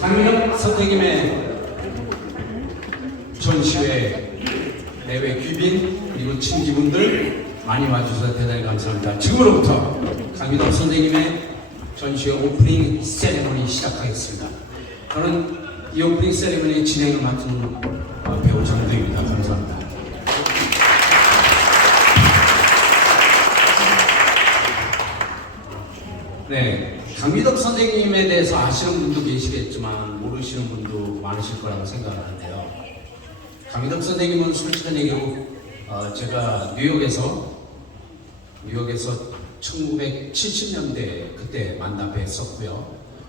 강민혁 선생님의 전시회 내외 귀빈 그리고 친지분들 많이 와주셔서 대단히 감사합니다. 지금으로부터 강민혁 선생님의 전시회 오프닝 세레머니 시작하겠습니다. 저는 이 오프닝 세레머니 진행을 맡은 배우 정도입니다. 감사합니다. 네, 강미덕 선생님에 대해서 아시는 분도 계시겠지만 모르시는 분도 많으실 거라고 생각하는데요. 강미덕 선생님은 솔직한 얘기로 제가 뉴욕에서 1970년대 그때 만나 뵀었고요.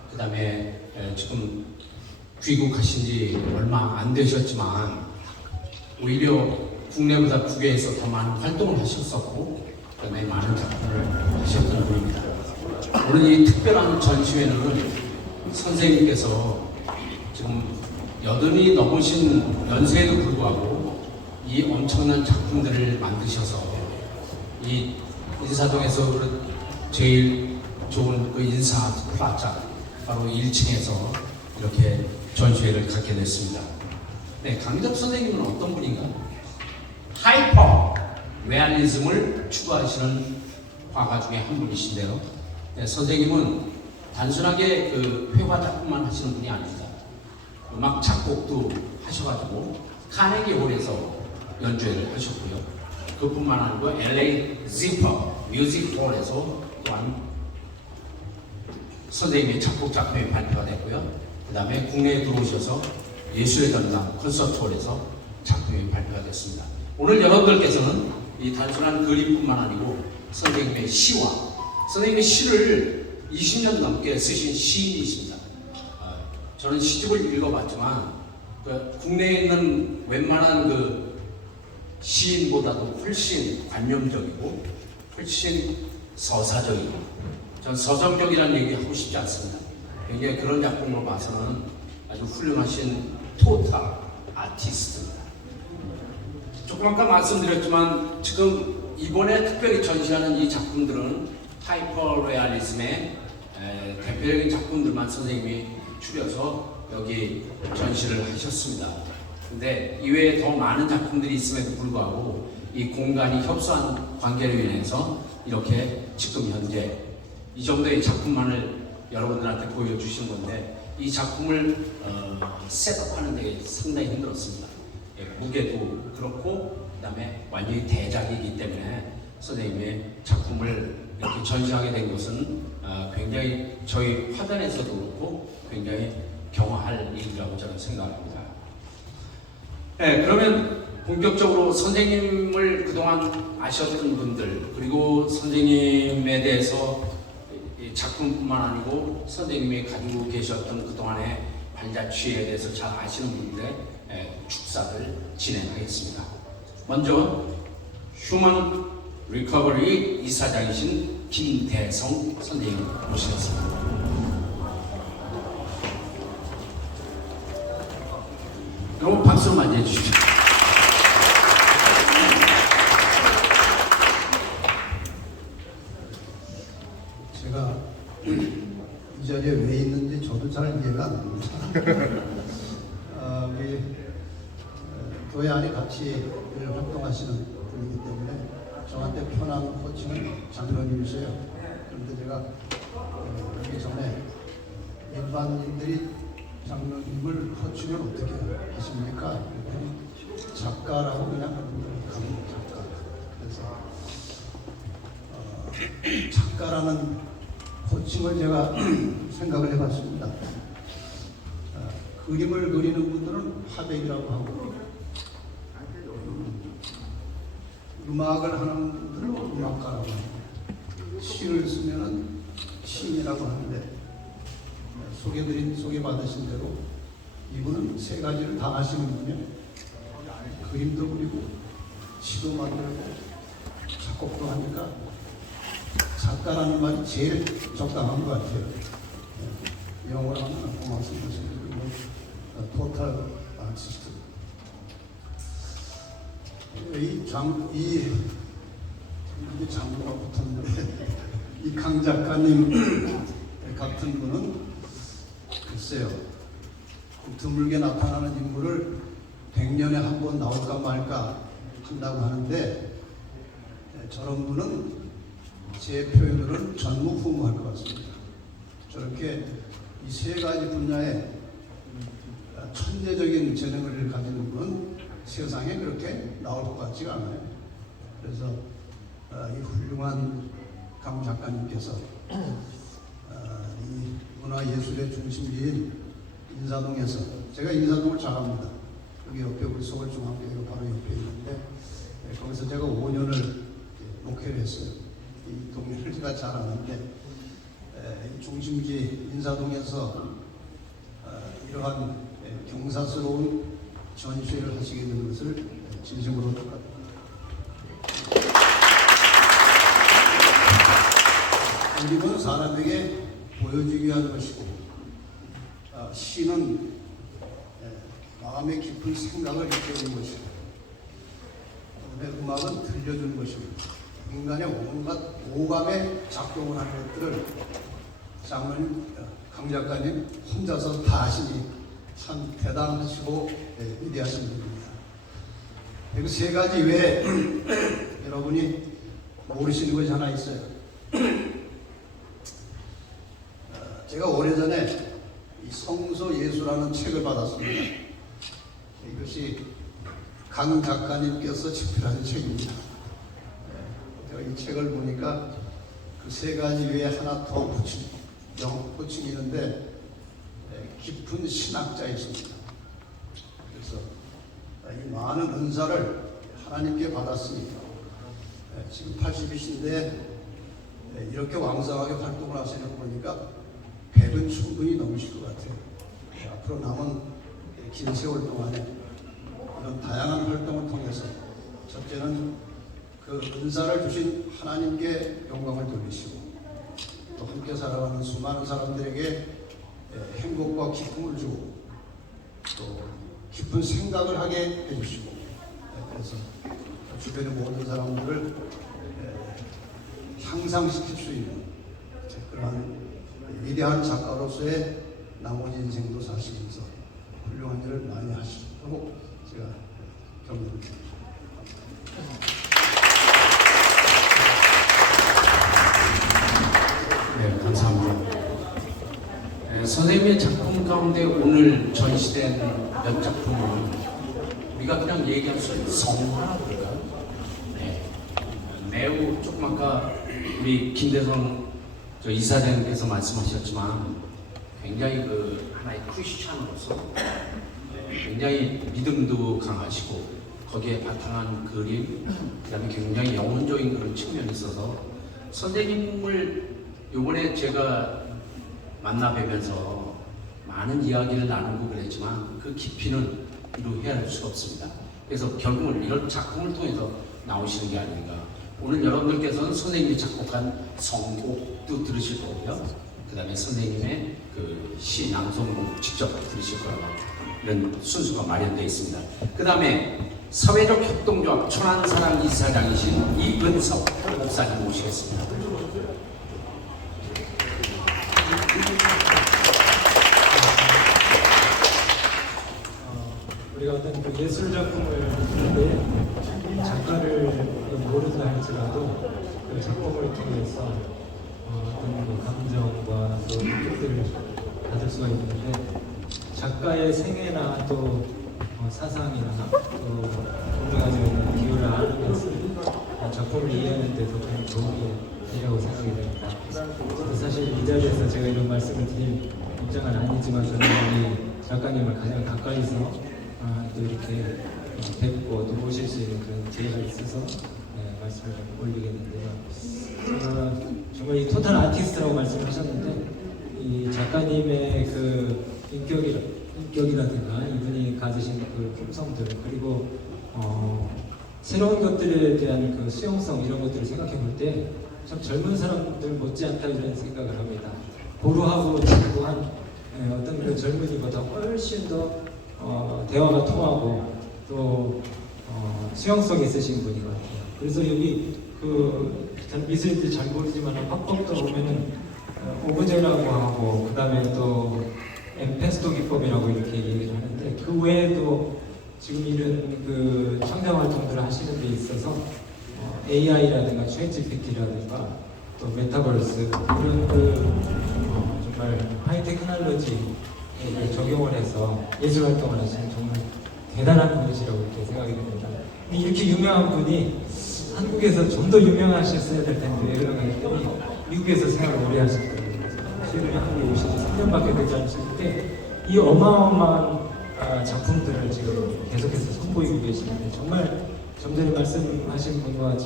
그 다음에 지금 귀국하신 지 얼마 안 되셨지만 오히려 국내보다 국외에서 더 많은 활동을 하셨었고 그 다음에 많은 작품을 하셨던 분입니다. 오늘 이 특별한 전시회는 선생님께서 지금 80이 넘으신 연세에도 불구하고 이 엄청난 작품들을 만드셔서 이 인사동에서 제일 좋은 그 인사 플라자 바로 1층에서 이렇게 전시회를 갖게 됐습니다. 네, 강미덕 선생님은 어떤 분인가? 하이퍼 레알리즘을 추구하시는 화가 중에 한 분이신데요. 네, 선생님은 단순하게 그 회화 작품만 하시는 분이 아닙니다. 음악 작곡도 하셔가지고 카네기 홀에서 연주회를 하셨고요. 그뿐만 아니고 LA 지퍼 뮤직 홀에서 또한 선생님의 작곡 작품이 발표가 됐고요. 그 다음에 국내에 들어오셔서 예술의 전당 콘서트 홀에서 작품이 발표가 됐습니다. 오늘 여러분들께서는 이 단순한 그림뿐만 아니고 선생님의 시와 선생님의 시를 20년 넘게 쓰신 시인이십니다. 저는 시집을 읽어봤지만 국내에 있는 웬만한 그 시인보다도 훨씬 관념적이고 훨씬 서사적이고 전 서정적이라는 얘기 하고 싶지 않습니다. 굉장히 그런 작품으로 봐서는 아주 훌륭하신 토탈 아티스트입니다. 조금 아까 말씀드렸지만 지금 이번에 특별히 전시하는 이 작품들은 하이퍼 레알리즘의 대표적인 작품들만 선생님이 추려서 여기 전시를 하셨습니다. 근데 이외에 더 많은 작품들이 있음에도 불구하고 이 공간이 협소한 관계로 인해서 이렇게 지금 현재 이 정도의 작품만을 여러분들한테 보여주신 건데 이 작품을 셋업하는 데 상당히 힘들었습니다. 무게도 그렇고 그 다음에 완전히 대작이기 때문에 선생님의 작품을 이렇게 전시하게 된 것은 굉장히 저희 화단에서도 그렇고 굉장히 경화할 일이라고 저는 생각합니다. 네, 그러면 본격적으로 선생님을 그동안 아셨던 분들 그리고 선생님에 대해서 작품뿐만 아니고 선생님이 가지고 계셨던 그동안의 발자취에 대해서 잘 아시는 분들의 축사를 진행하겠습니다. 먼저 휴먼 리커버리 이사장이신 김대성 선생님 모시겠습니다. 여러분 박수로 맞이해 주십시오. 제가 이 자리에 왜 있는지 저도 잘 이해가 안 됩니다. 우리 교회 안에 같이 활동하시는 분이기 때문에 저한테 편한 코칭은 장로님이세요. 그런데 제가 오기 전에 일반인들이 장로님을 코칭을 어떻게 하십니까? 작가라고 그냥 합니다. 작가. 그래서 작가라는 코칭을 제가 생각을 해봤습니다. 그림을 그리는 분들은 화백이라고 하고 음악을 하는 분들은 음악가라고 합니다. 시를 쓰면은 시인이라고 하는데 소개받으신 대로 이분은 세 가지를 다 하시는군요. 그림도 그리고 시도 만들고 작곡도 하니까 작가라는 말이 제일 적당한 것 같아요. 영어로 하면 고맙습니다. 토탈 아티스트. 이 장부가 붙었는데 이 강 작가님 같은 분은 글쎄요. 드물게 나타나는 인물을 100년에 한 번 나올까 말까 한다고 하는데 저런 분은 제 표현으로는 전무후무할 것 같습니다. 저렇게 이 세 가지 분야에 천재적인 재능을 가진 분은 세상에 그렇게 나올 것 같지가 않아요. 그래서 이 훌륭한 강 작가님께서 이 문화예술의 중심지인 인사동에서, 제가 인사동을 잘 압니다. 여기 옆에 우리 서울중앙교회가 바로 옆에 있는데 거기서 제가 5년을 목회를 했어요. 이 동네를 제가 잘 아는데 이 중심지 인사동에서 이러한 경사스러운 전시회를 하시게 된 것을 진심으로 축하합니다. 그림은 사람에게 보여주기 위한 것이고 시는 마음의 깊은 생각을 이끌어주는 것이고 음악은 들려주는 것이고 인간의 온갖 오감에 작동을 하는 것들을 장로님, 강 작가님 혼자서 다 하시니 참 대단하시고 위대하신 분입니다. 그 세 가지 외에 여러분이 모르시는 것이 하나 있어요. 제가 오래전에 이 성서 예수라는 책을 받았습니다. 이것이 강 작가님께서 집필하신 책입니다. 제가 이 책을 보니까 그 세 가지 외에 하나 더 호칭이 있는데 깊은 신학자이십니다. 그래서 이 많은 은사를 하나님께 받았으니까 지금 80이신데 이렇게 왕성하게 활동을 하시는 거 보니까 100은 충분히 넘으실 것 같아요. 앞으로 남은 긴 세월 동안에 이런 다양한 활동을 통해서 첫째는 그 은사를 주신 하나님께 영광을 돌리시고 또 함께 살아가는 수많은 사람들에게 행복과 기쁨을 주고 또 깊은 생각을 하게 해주시고 그래서 주변의 모든 사람들을 향상시킬 수 있는 그러한 위대한 작가로서의 나머지 인생도 사시면서 훌륭한 일을 많이 하시도록 제가 격려드립니다. 네, 감사합니다. 선생님의 작품 가운데 오늘 전시된 몇 작품은 우리가 그냥 얘기할 수 있는 성화라고 할까요? 네, 매우 조금 아까 우리 김대성 이사장님께서 말씀하셨지만 굉장히 그 하나의 크리스찬으로서 굉장히 믿음도 강하시고 거기에 바탕한 그림, 그다음에 굉장히 영혼적인 그런 측면이 있어서 선생님을 이번에 제가 만나 뵈면서 많은 이야기를 나누고 그랬지만 그 깊이는 이루 헤아릴 수가 없습니다. 그래서 결국은 이런 작품을 통해서 나오시는 게 아닌가. 오늘 여러분들께서는 선생님이 작곡한 성곡도 들으실 거고요. 그 다음에 선생님의 그 시 낭송도 직접 들으실 거라고 이런 순수가 마련되어 있습니다. 그 다음에 사회적 협동조합 천안사랑 이사장이신 이은석 목사님 모시겠습니다. 우리가 어떤 그 예술 작품을 보는데 작가를 모른다 할지라도 그 작품을 통해서 어떤 그 감정과 또 느낌들을 받을 수가 있는데 작가의 생애나 또 사상이나 또 우리가 가지고 있는 기호를 아는 것은 작품을 이해하는 데도 좀 도움이 되리라고 생각이 됩니다. 사실 이 자리에서 제가 이런 말씀을 드릴 입장은 아니지만 저는 우리 작가님을 가장 가까이서 또 이렇게 뵙고 또 모실 수 있는 그런 기회가 있어서 말씀을 좀 올리게 됐는데요. 정말 이 토탈 아티스트라고 말씀하셨는데 이 작가님의 그 인격이라든가 이분이 가지신 그 품성들 그리고 새로운 것들에 대한 그 수용성 이런 것들을 생각해 볼 때 참 젊은 사람들 못지않다 이런 생각을 합니다. 고루하고 진부한 어떤 그 젊은이보다 훨씬 더 대화가 통하고 또 수용성 있으신 분인 것 같아요. 그래서 여기 그 미술인들 잘 모르지만 화법도 보면은 오브제라고 하고 그 다음에 또 엠페스토 기법이라고 이렇게 얘기를 하는데, 그 외에도 지금 이런 그 창작 활동들을 하시는 데 있어서 AI라든가 챗GPT라든가 또 메타버스 이런 정말 하이 테크놀로지에 적용을 해서 예술 활동을 하시는 정말 대단한 분이시라고 이렇게 생각이 됩니다. 이렇게 유명한 분이 한국에서 좀 더 유명하셨어야 될 텐데, 그런 거 했더니 미국에서 생활을 오래 하셨거든요. 최근에 한국에 오신 지 3년밖에 되지 않으셨는데 이 어마어마한 작품들을 지금 계속해서 선보이고 계시는데, 정말 좀 전에 말씀하신 분과 같이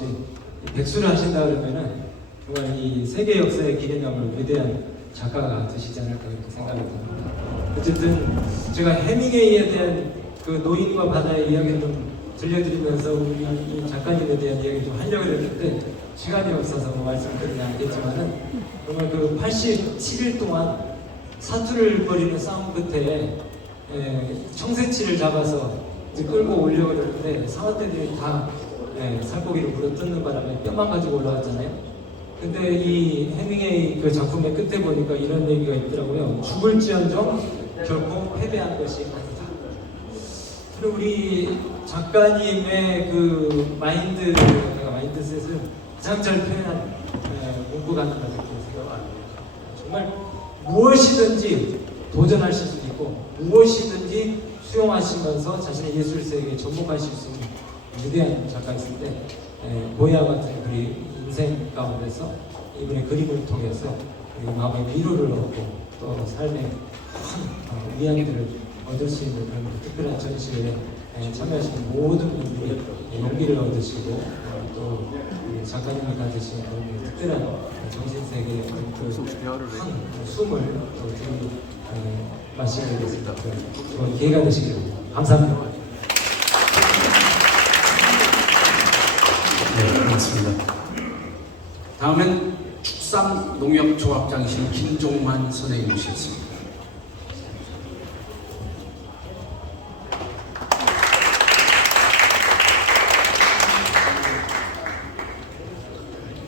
백수를 하신다 그러면은 정말 이 세계 역사의 길에 남을 위대한 작가가 되시지 않을까 그렇게 생각이 듭니다. 어쨌든 제가 해밍웨이에 대한 그 노인과 바다의 이야기를 좀 들려드리면서 우리 이 작가님에 대한 이야기를 좀 하려고 했는데 시간이 없어서 말씀드리지 않겠지만은, 정말 그 87일 동안 사투를 벌이는 싸움 끝에 청새치를 잡아서 이제 끌고 오려고 그러는데 사원들이 다 살코기를 물어뜯는 바람에 뼈만 가지고 올라왔잖아요. 근데 이 해밍웨이 그 작품의 끝에 보니까 이런 얘기가 있더라고요. 죽을지언정 결코 패배한 것이 아니다. 그리고 우리 작가님의 그 마인드셋을 가장 잘 표현한 문구가 하나 이렇게 생각합니다. 정말 무엇이든지 도전하실 수 있고 무엇이든지 수용하시면서 자신의 예술 세계에 접목하실 수 있는 위대한 작가였을 때, 고야 같은 그리 인생 가운데서 이분의 그림을 통해서 마음의 위로를 얻고 또 삶의 큰 위안들을 얻을 수 있는 그런 특별한 전시회에 참여하시는 모든 분들이 용기를 얻으시고 또 작가님을 가지신 그런 특별한 정신세계의 그 숨을 마시게 되겠습니다. 그런 기회가 되시길 바랍니다. 감사합니다. 네, 고맙습니다. 다음엔 축산농협조합장이신 김종만 선생님 모시겠습니다.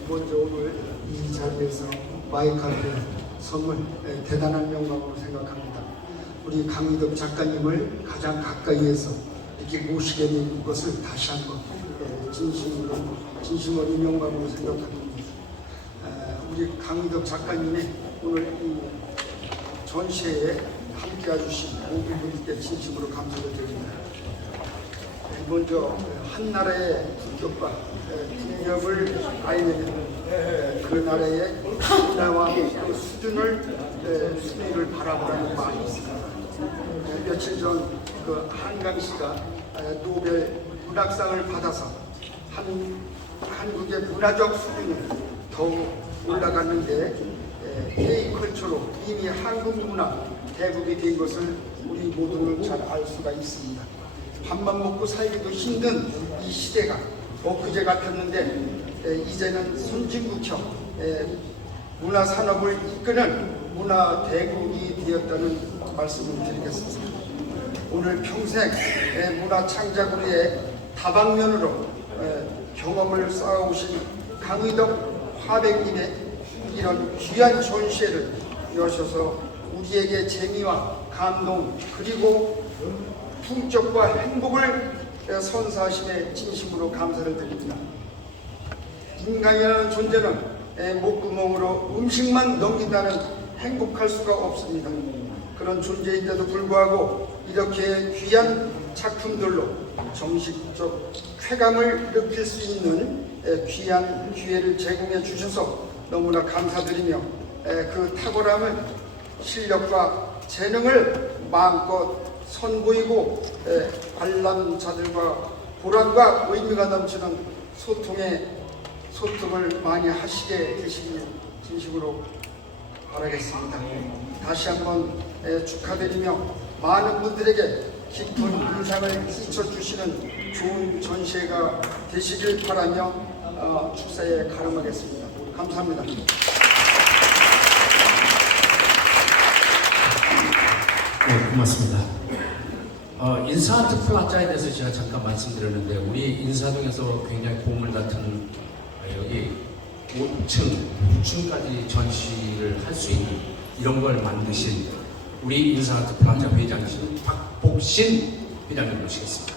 먼저 오늘 이 자리에서 마이크한테 선물 대단한 영광으로 생각합니다. 우리 강희덕 작가님을 가장 가까이에서 이렇게 모시게 된 것을 다시 한번 진심으로 영광으로 생각합니다. 우리 강희덕 작가님이 오늘 이 전시회에 함께 해주신 모든 분들께 진심으로 감사를 드립니다. 먼저 한나라의 국격과 국력을 아이내는 그 나라의 문화와 그 수준을 바라보라는 마음이 있습니다. 며칠 전 그 한강 씨가 노벨 문학상을 받아서 한국의 문화적 수준이 더욱 올라갔는데 K컬처로 이미 한국 문화 대국이 된 것을 우리 모두는 잘 알 수가 있습니다. 밥만 먹고 살기도 힘든 이 시대가 엊그제 같았는데 이제는 선진국형 문화산업을 이끄는 문화대국이 되었다는 말씀을 드리겠습니다. 오늘 평생 문화 창작을 위해 다방면으로 경험을 쌓아오신 강의덕 화백님의 이런 귀한 전시회를 여셔서 우리에게 재미와 감동 그리고 풍족과 행복을 선사하심에 진심으로 감사를 드립니다. 인간이라는 존재는 목구멍으로 음식만 넘긴다는 행복할 수가 없습니다. 그런 존재인데도 불구하고 이렇게 귀한 작품들로 정식적 쾌감을 느낄 수 있는 귀한 기회를 제공해 주셔서 너무나 감사드리며 그 탁월함을 실력과 재능을 마음껏 선보이고 관람자들과 보람과 의미가 넘치는 소통을 많이 하시게 되시길 진심으로 바라겠습니다. 다시 한번 축하드리며 많은 분들에게 깊은 인상을 끼쳐주시는 좋은 전시회가 되시길 바라며 축사에 가름하겠습니다. 감사합니다. 네, 고맙습니다. 인사아트 플라자에 대해서 제가 잠깐 말씀드렸는데 우리 인사동에서 굉장히 보물 같은 여기 5층, 6층까지 전시를 할 수 있는 이런 걸 만드신 우리 인사아트 플라자 회장이신 박복신 회장님 모시겠습니다.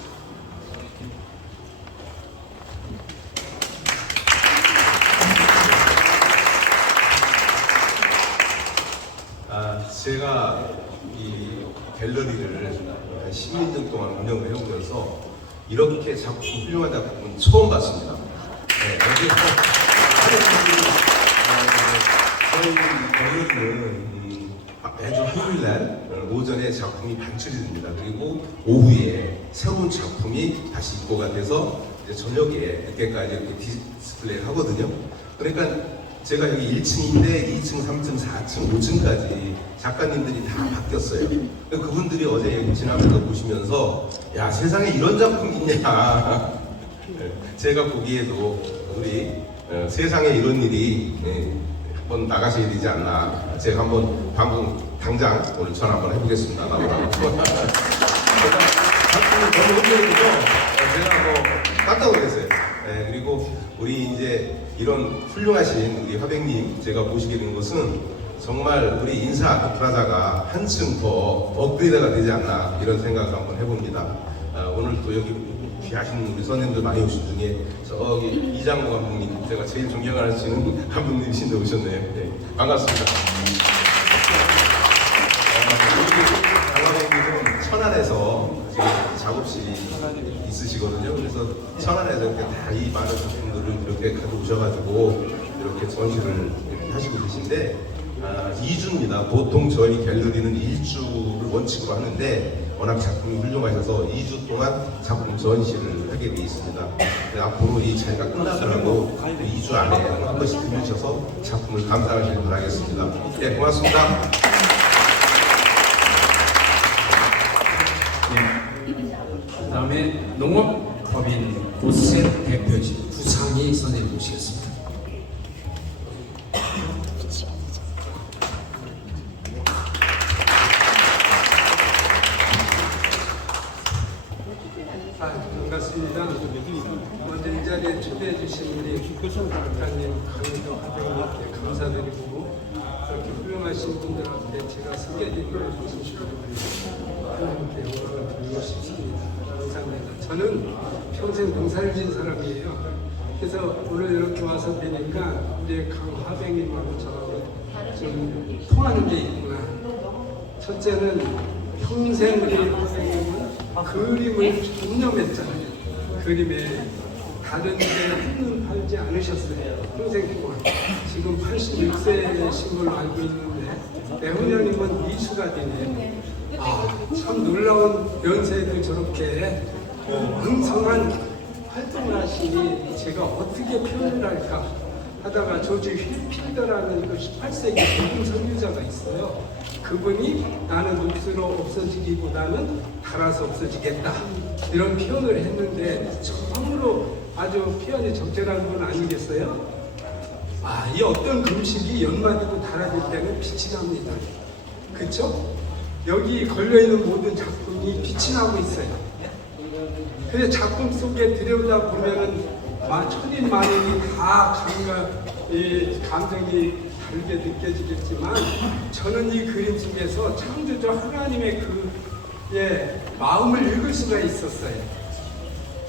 제가 이 갤러리를 한 10년 동안 운영을 해오면서 이렇게 작품, 훌륭한 작품은 처음 봤습니다. 네, 여기서 저희 갤러리는 매주 화요일날 오전에 작품이 반출이 됩니다. 그리고 오후에 새로운 작품이 다시 입고가 돼서 이제 저녁에 늦게까지 이렇게 디스플레이를 하거든요. 그러니까 제가 여기 1층인데 2층, 3층, 4층, 5층까지 작가님들이 다 바뀌었어요. 그분들이 어제 여기 지나면서 보시면서 야, 세상에 이런 작품이 있냐. 제가 보기에도 우리 세상에 이런 일이 한번 나가셔야 되지 않나. 제가 한번 방금 당장 오늘 전화 한번 해보겠습니다. 나오라고. 작품이 너무 훌륭해서 제가 뭐 깜짝 놀랐어요. 그리고 우리 이제 이런 훌륭하신 우리 화백님 제가 모시게 된 것은 정말 우리 인사 플라자가 한층 더 업그레이드가 되지 않나 이런 생각을 한번 해봅니다. 오늘 또 여기 귀하신 우리 선생님들 많이 오신 중에 저기 이장구 감독님, 제가 제일 존경하시는 감독님이신데 오셨네요. 네, 반갑습니다. 장화백님은 천안에서 작업실이 있으시거든요. 그래서 천안에서 이렇게 다 이 많은 작품들을 이렇게 가져오셔가지고 이렇게 전시를 이렇게 하시고 계신데 2주입니다. 보통 저희 갤러리는 1주를 원칙으로 하는데 워낙 작품이 훌륭하셔서 2주 동안 작품 전시를 하게 돼 있습니다. 앞으로 이 자리가 끝나더라도 2주 안에 한 번씩 들으셔서 작품을 감상하시길 바라겠습니다. 네, 고맙습니다. 그 다음에 농업법인 고센 대표진 구상희 선생님 모시겠습니다. 반갑습니다. 먼저 이 자리에 초대해 주신 우리 박사님, 강의도 화백님께 감사드리고 그렇게 훌륭하신 분들 앞에 제가 소개해드리는 것은 하나님께 영광을 드리고 싶습니다. 감사합니다. 저는 평생 농사를 지은 사람이에요. 그래서 오늘 이렇게 와서 뵈니까 우리 강화백님하고 저하고 좀 통하는 게 있구나. 첫째는 평생 우리 화백님은 그림을 전념했잖아요. 그림에 다른 데 힘은 팔지 않으셨어요. 평생 동안. 지금 86세신 걸로 알고 있는데 배훈녀님은 미술가이네요. 참 놀라운 연세에도 저렇게 왕성한 활동을 하시니 제가 어떻게 표현을 할까 하다가 조지 휠필더라는 그 18세기 백인 선교자가 있어요. 그분이 나는 녹수로 없어지기보다는 갈아서 없어지겠다 이런 표현을 했는데 처음으로 아주 표현이 적절한 분 아니겠어요? 이 어떤 금식이 연마되고 달아질 때는 빛이 납니다. 그쵸? 여기 걸려있는 모든 작품이 빛이 나고 있어요. 근데 작품 속에 들여다 보면은 천인만인이 다 감정이 다르게 느껴지겠지만 저는 이 그림 속에서 창조주 하나님의 마음을 읽을 수가 있었어요.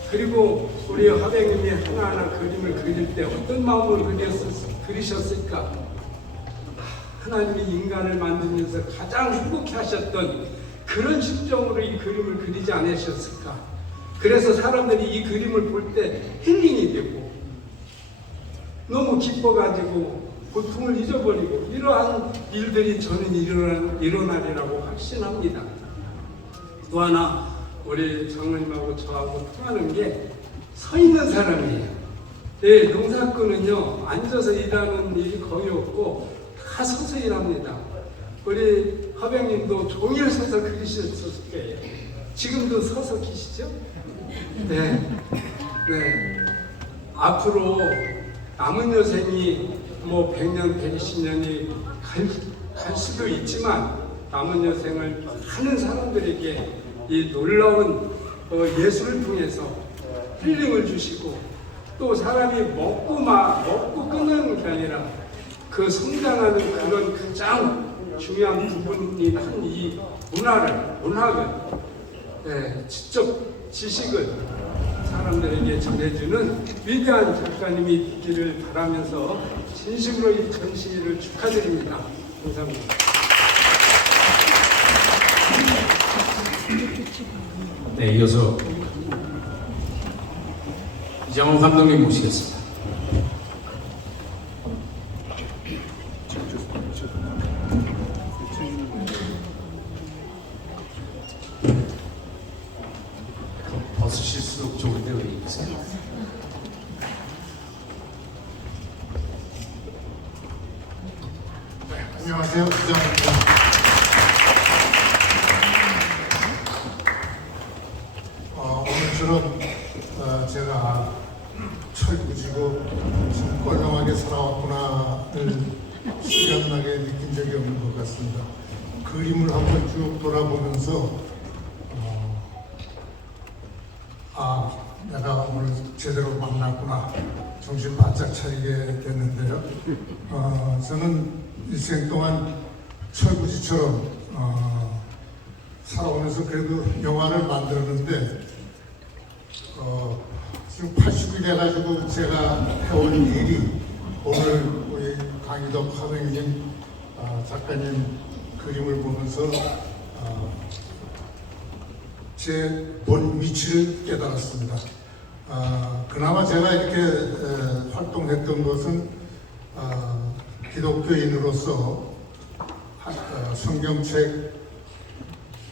그리고 우리 화백님이 하나하나 그림을 그릴 때 어떤 마음을 그리셨을까? 하나님이 인간을 만들면서 가장 행복해 하셨던 그런 심정으로 이 그림을 그리지 않으셨을까? 그래서 사람들이 이 그림을 볼 때 힐링이 되고 너무 기뻐가지고 고통을 잊어버리고 이러한 일들이 저는 일어나리라고 확신합니다. 또 하나 우리 장로님하고 저하고 통하는 게 서 있는 사람이에요. 예, 농사꾼은요 앉아서 일하는 일이 거의 없고 다 서서 일합니다. 우리 화백님도 종일 서서 그리셨을 거예요. 지금도 서서 계시죠? 네. 앞으로 남은 여생이 뭐 100년, 120년이 갈 수도 있지만 남은 여생을 하는 사람들에게 이 놀라운 예술을 통해서 힐링을 주시고 또 사람이 먹고 끝나는 게 아니라 그 성장하는 그런 가장 중요한 부분이 큰 이 문학을 직접 지식을 사람들에게 전해주는 위대한 작가님이 있기를 바라면서 진심으로 이 전시를 축하드립니다. 감사합니다. 네, 이어서 이장호 감독님 모시겠습니다. 벗으실수록 좋은데 왜 입으세요? 안녕하세요. 이장호입니다. 오늘처럼 제가 철부지고 참 꼴렁하게 살아왔구나를 실감나게 느낀 적이 없는 것 같습니다. 그림을 한번 쭉 돌아보면서 내가 오늘 제대로 만났구나 정신 바짝 차리게 됐는데요. 저는 일생 동안 철부지처럼 살아오면서 그래도 영화를 만들었는데 지금 80이 돼가지고 제가 해온 일이 오늘 우리 강희덕 화백님 작가님 그림을 보면서 제 본 위치를 깨달았습니다. 그나마 제가 이렇게 활동했던 것은 기독교인으로서 성경책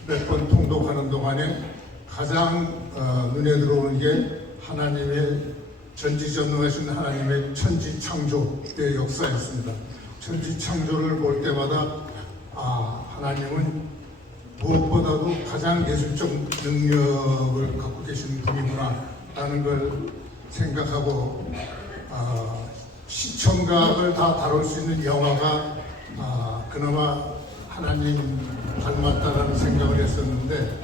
몇 번 통독하는 동안에 가장 눈에 들어오는 게 하나님의 전지전능하신 하나님의 천지창조의 역사였습니다. 천지창조를 볼 때마다 하나님은 무엇보다도 가장 예술적 능력을 갖고 계신 분이구나 라는 걸 생각하고 시청각을 다 다룰 수 있는 영화가 그나마 하나님 닮았다라는 생각을 했었는데,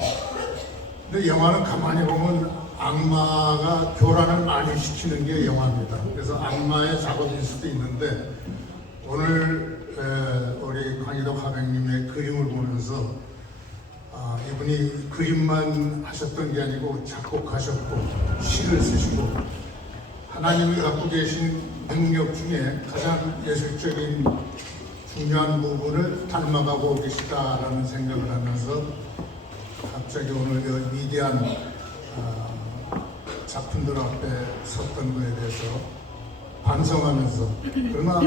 근데 영화는 가만히 보면 악마가 교란을 많이 시키는 게 영화입니다. 그래서 악마의 작업일 수도 있는데, 오늘 우리 강희덕 화백님의 그림을 보면서 이분이 그림만 하셨던 게 아니고 작곡하셨고 시를 쓰시고 하나님이 갖고 계신 능력 중에 가장 예술적인 중요한 부분을 닮아가고 계시다라는 생각을 하면서 갑자기 오늘 이 위대한 작품들 앞에 섰던 거에 대해서 반성하면서, 그러나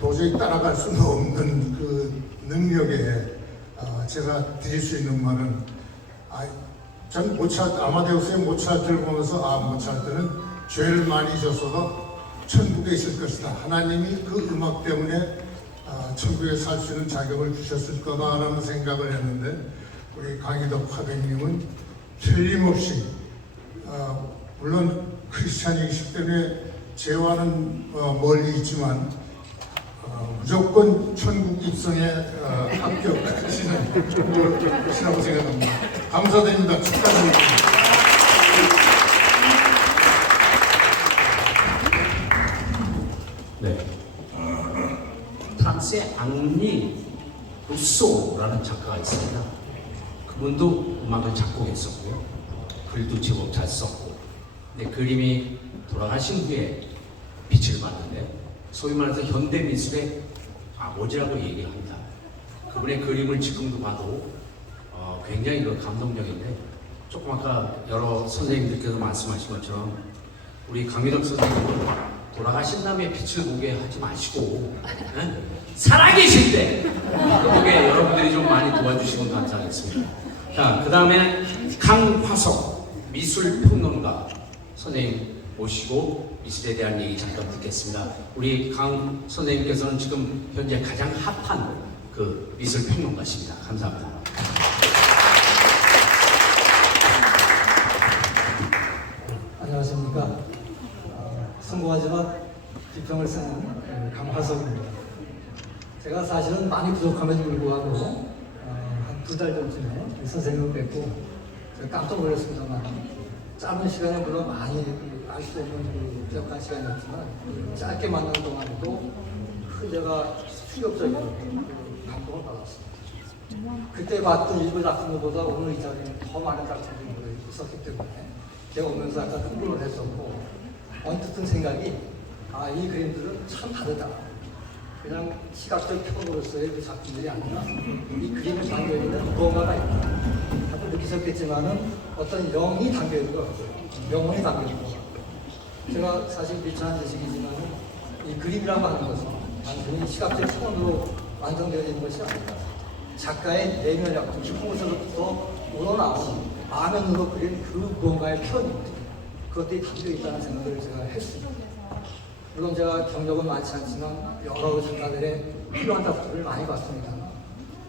도저히 따라갈 수는 없는 그 능력에 제가 드릴 수 있는 말은, 전 아마데우스의 모차르트를 보면서 모차르트는 죄를 많이 졌어도 천국에 있을 것이다. 하나님이 그 음악 때문에 천국에 살 수 있는 자격을 주셨을 거다라는 생각을 했는데, 우리 강희덕 화백님은 틀림없이 물론 크리스찬이기 때문에 죄와는 멀리 있지만 무조건 천국 입성에 합격하시는 것이라고 생각합니다. 감사드립니다. 축하드립니다. 네. 프랑스의 앙리 루소라는 작가가 있습니다. 그분도 음악을 작곡했었고요. 글도 제법 잘 썼고, 근데 그림이 돌아가신 후에 빛을 봤는데 소위 말해서 현대 미술의 아버지라고 얘기합니다. 그분의 그림을 지금도 봐도 굉장히 감동적인데, 조금 아까 여러 선생님들께서 말씀하신 것처럼 우리 강희덕 선생님은 돌아가신 다음에 빛을 보게 하지 마시고 살아계실 때 보게 여러분들이 좀 많이 도와주시면 감사하겠습니다. 자, 그 다음에 강화석 미술평론가 선생님 모시고 미술에 대한 얘기 잠깐 듣겠습니다. 우리 강 선생님께서는 지금 현재 가장 핫한 그 미술평론가십니다. 감사합니다. 안녕하십니까. 성공하지만 비평을 쓴 강화석입니다. 제가 사실은 많이 부족함에도 불구하고 한 2달 전쯤에 선생님을 뵙고 제가 깜짝 놀랐습니다만, 짧은 시간에 물론 많이 알 수 없는 기억한 시간이었지만 짧게 만난 동안에도 제가 충격적인 감동을 받았습니다. 그때 봤던 일부 작품들보다 오늘 이 자리에는 더 많은 작품들이 있었기 때문에 제가 오면서 약간 흥분을 했었고, 언뜻 든 생각이, 아, 이 그림들은 참 다르다. 그냥 시각적 표현으로서의 그 작품들이 아니라 이 그림에 담겨있는 무언가가 있다. 다들 느끼셨겠지만은 어떤 영이 담겨있는 것 같고요. 영혼이 담겨있는 것 같고요. 제가 사실 미천한 지식이지만은 이 그림이라고 하는 것은 단순히 시각적 표현으로 완성되어 있는 것이 아니라 작가의 내면력, 깊은 곳에서부터 우러나오는 마음으로 그린 그 무언가의 표현입니다. 그것들이 담겨있다는 생각을 제가 했습니다. 물론 제가 경력은 많지 않지만 여러 작가들의 훌륭한 작품을 많이 봤습니다.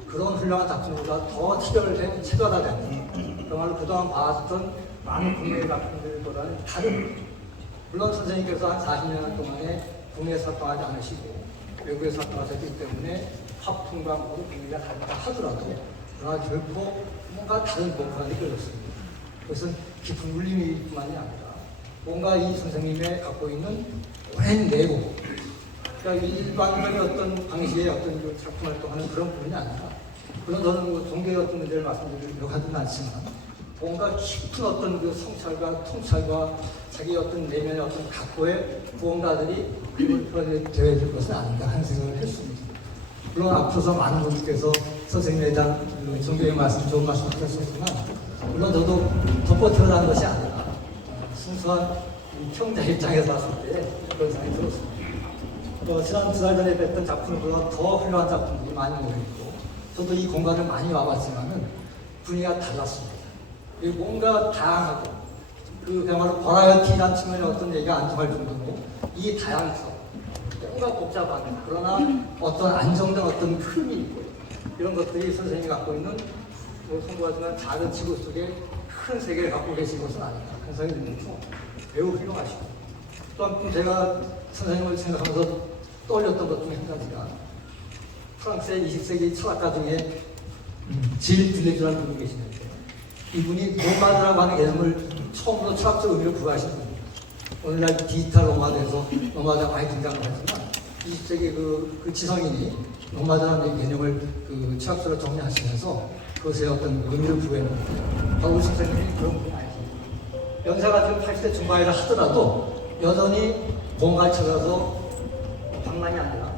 그런 훌륭한 작품보다 더 체별화된, 정말로 그동안 봐왔던 많은 국내 작품들보다는 다른, 물론 선생님께서 한 40년 동안에 국내에서 활동하지 않으시고 외국에서 활동하셨기 때문에 화풍과 모두 분위기가 다르다 하더라도 그러나 결코 뭔가 다른 뭔가가 느껴졌습니다. 그것은 깊은 울림이뿐만이 아니라 뭔가 이 선생님의 갖고 있는 오랜 내공, 그러니까 일반적인 어떤 방식의 어떤 그 작품 활동하는 그런 부분이 아니라, 물론 저는 뭐 종교의 어떤 문제를 말씀드리려고 하진 않지만 뭔가 깊은 어떤 그 성찰과 통찰과 자기 어떤 내면의 어떤 각고의 무언가들이 되어야 될 것은 아닌가 하는 생각을 했습니다. 물론 앞서서 많은 분들께서 선생님에 대한 종교의 말씀, 좋은 말씀 하셨지만, 물론 저도 덮어태어난 것이 아니라 순수한 평자 입장에서 봤을 때 그런 생각이 들었습니다. 지난 2달 전에 뵀던 작품보다 더 훌륭한 작품들이 많이 모여있고, 저도 이 공간을 많이 와봤지만은 분위기가 달랐습니다. 그리고 뭔가 다양하고, 그야말로 버라이어티라는 측면의 어떤 얘기가 안 통할 정도로 이 다양성, 뭔가 복잡한, 그러나 어떤 안정된 어떤 흐름이 있고, 이런 것들이 선생님이 갖고 있는 송구하지만 작은 지구 속에 큰 세계를 갖고 계신 것은 아닌가 하는 생각이 들면서 매우 훌륭하시고, 또한 제가 선생님을 생각하면서 떠올렸던 것 중에 한 가지가 프랑스의 20세기 철학가 중에 질 딜레주라는 분이 계시는데, 이분이 노마드라고 하는 개념을 처음으로 철학적 의미를 부여하신 분입니다. 오늘날 디지털 노마드에서 노마드가 많이 등장을 하지만 20세기 그 지성인이 노마드라는 개념을 그 철학적으로 정리하시면서 그것에 어떤 의미를 부여했는데, 바로 우리 선생님이 그런 분이 아니십니다. 연세가 지금 80대 중반이라 하더라도 여전히 뭔가를 찾아서 방만이 아니라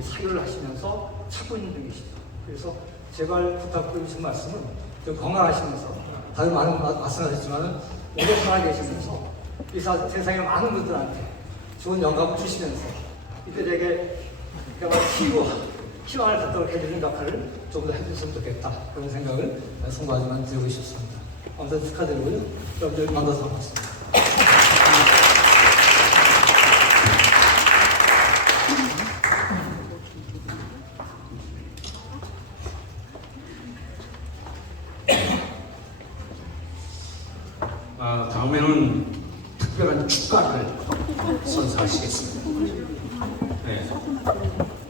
사유를 하시면서 찾고 있는 중이시죠. 그래서 제발 부탁드리신 말씀은 건강하시면서, 다들 많은 말씀하셨지만 오래 살아계시면서 이 세상의 많은 분들한테 좋은 영감을 주시면서 이들에게 희망을 갖도록 해주는 역할을 좀 더 해주셨으면 좋겠다, 그런 생각을 송구하지만 드리고 싶습니다. 아무튼 축하드리고요. 여러분들 만나서 반갑습니다. 다음에는 특별한 축가를 선사하시겠습니다. 네.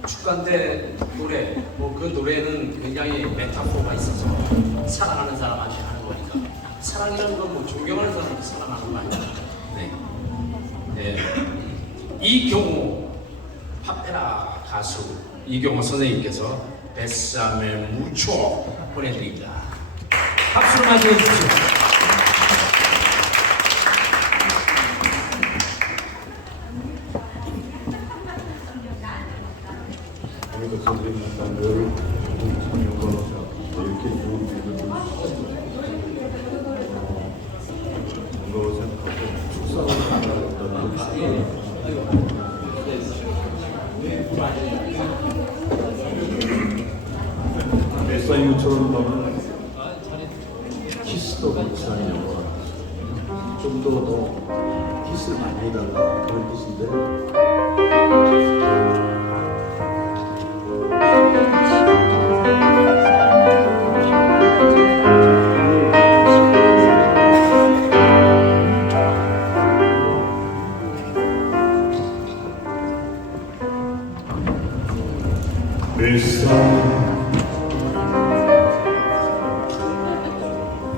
축가인데 노래, 그 노래는 굉장히 메타포가 있어서 사랑하는 사람한테 하는 거니까, 사랑이라는 건 존경하는 사람한테 사랑하는 거 아니야. 네. 네. 이경호 파페라 가수 이경호 선생님께서 뱃삼의 무초 보내드립니다. 박수로 맞이해 주십시오. 선생님과 늘 참여하면서 이렇게 좋은 분들을 반가워 생각하고 축사를 나눴다는 메사이유처럼 보면 키스도 비슷한 영화, 좀 더 키스를 많이 해달라 그런 뜻인데,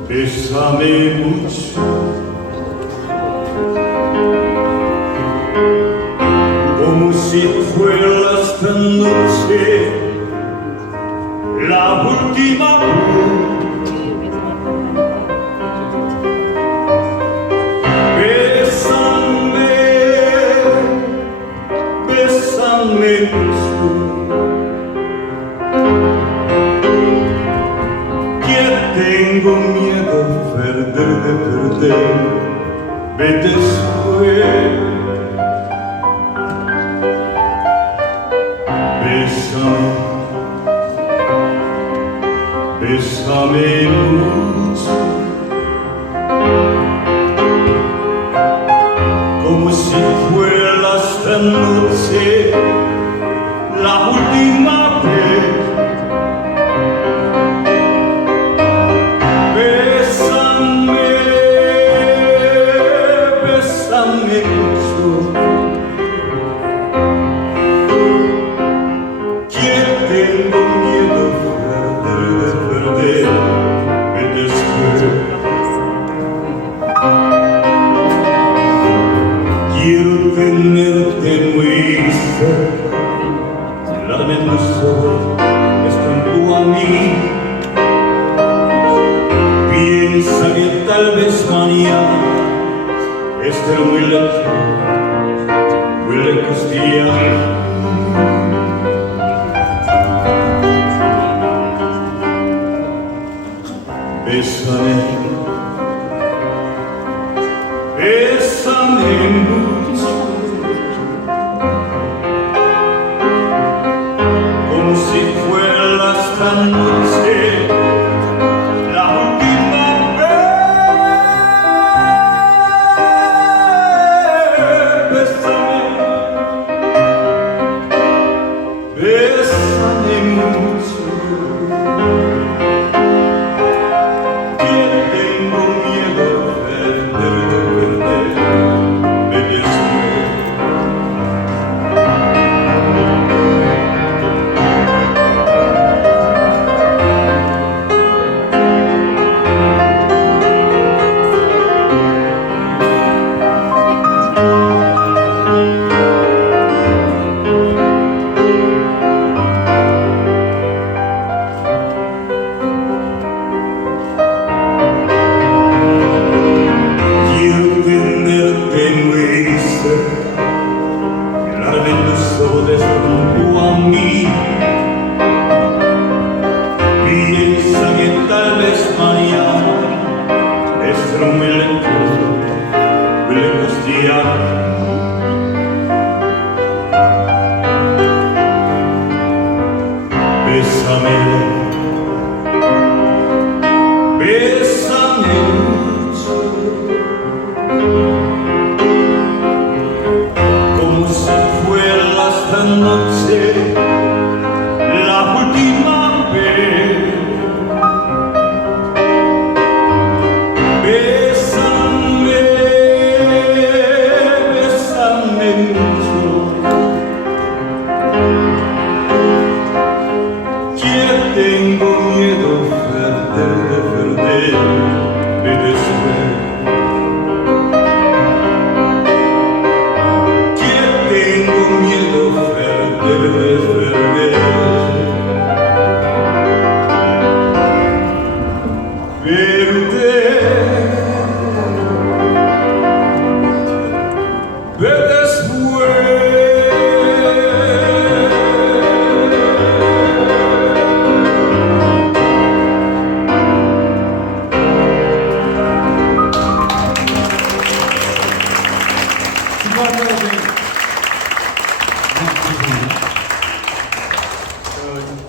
Bésame mucho, como si fuera las esta noche la última bésame, bésame mucho, que tengo miedo de perderme después. Bésame, bésame mucho, como si fuera esta noche la última vez. Bésame, bésame mucho, que tengo miedo de perderme después. Quiero tenerte muy cerca, darme tus ojos, junto a mí. Piensa que tal vez mañana esté muy lejos de aquí. Bésame, bésame mucho, como si fuera esta noche la última vez. Bésame, bésame mucho,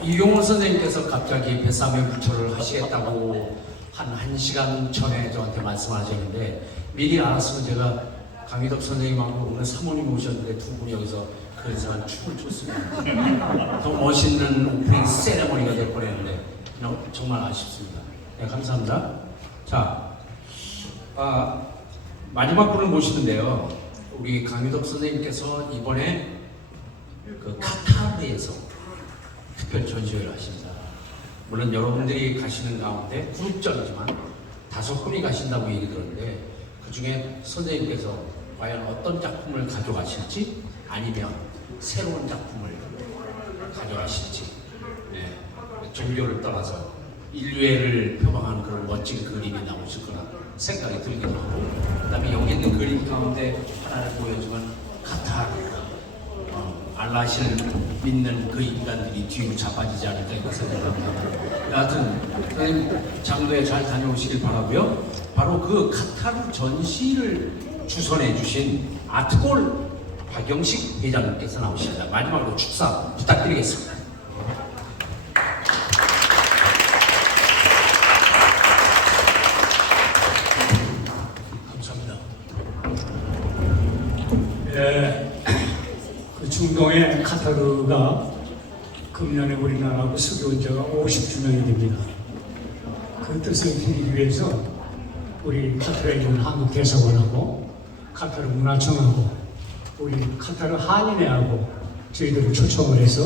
이용훈 선생님께서 갑자기 뱃삼의 부처를 하시겠다고 한 1시간 전에 저한테 말씀하셨는데 미리 알았으면 제가 강희덕 선생님하고 오늘 사모님 오셨는데 두 분이 여기서 그래서 춤을 췄습니다. 더 멋있는 오프닝 세레머니가 될 뻔했는데 정말 아쉽습니다. 네, 감사합니다. 자, 마지막 분을 모시는데요. 우리 강희덕 선생님께서 이번에 그 카타르에서 특별 전시회를 하십니다. 물론 여러분들이 가시는 가운데 그룹전이지만 5분이 가신다고 얘기 들었는데 그 중에 선생님께서 과연 어떤 작품을 가져가실지 아니면 새로운 작품을 가져가실지, 종교를 떠나서 인류애를 표방하는 그런 멋진 그림이 나오실 거라 생각이 들기도 하고, 그다음에 여기 있는 그림 가운데 하나를 보여주면 카타르, 알라신을 믿는 그 인간들이 뒤로 자빠지지 않을까 이런 생각을 합니다. 여하튼 선생님 장도에 잘 다녀오시길 바라고요. 바로 그 카타르 전시를 주선해 주신 아트골 박영식 회장님께서 나오십니다. 마지막으로 축사 부탁드리겠습니다. 감사합니다. 그 중동의 카타르가 금년에 우리나라하고 수교한 지가 50주년이 됩니다. 그 뜻을 빌기 위해서 우리 카타르에 있는 한국 대사관하고 카타르 문화청하고 우리 카타르 한인회하고 저희들을 초청을 해서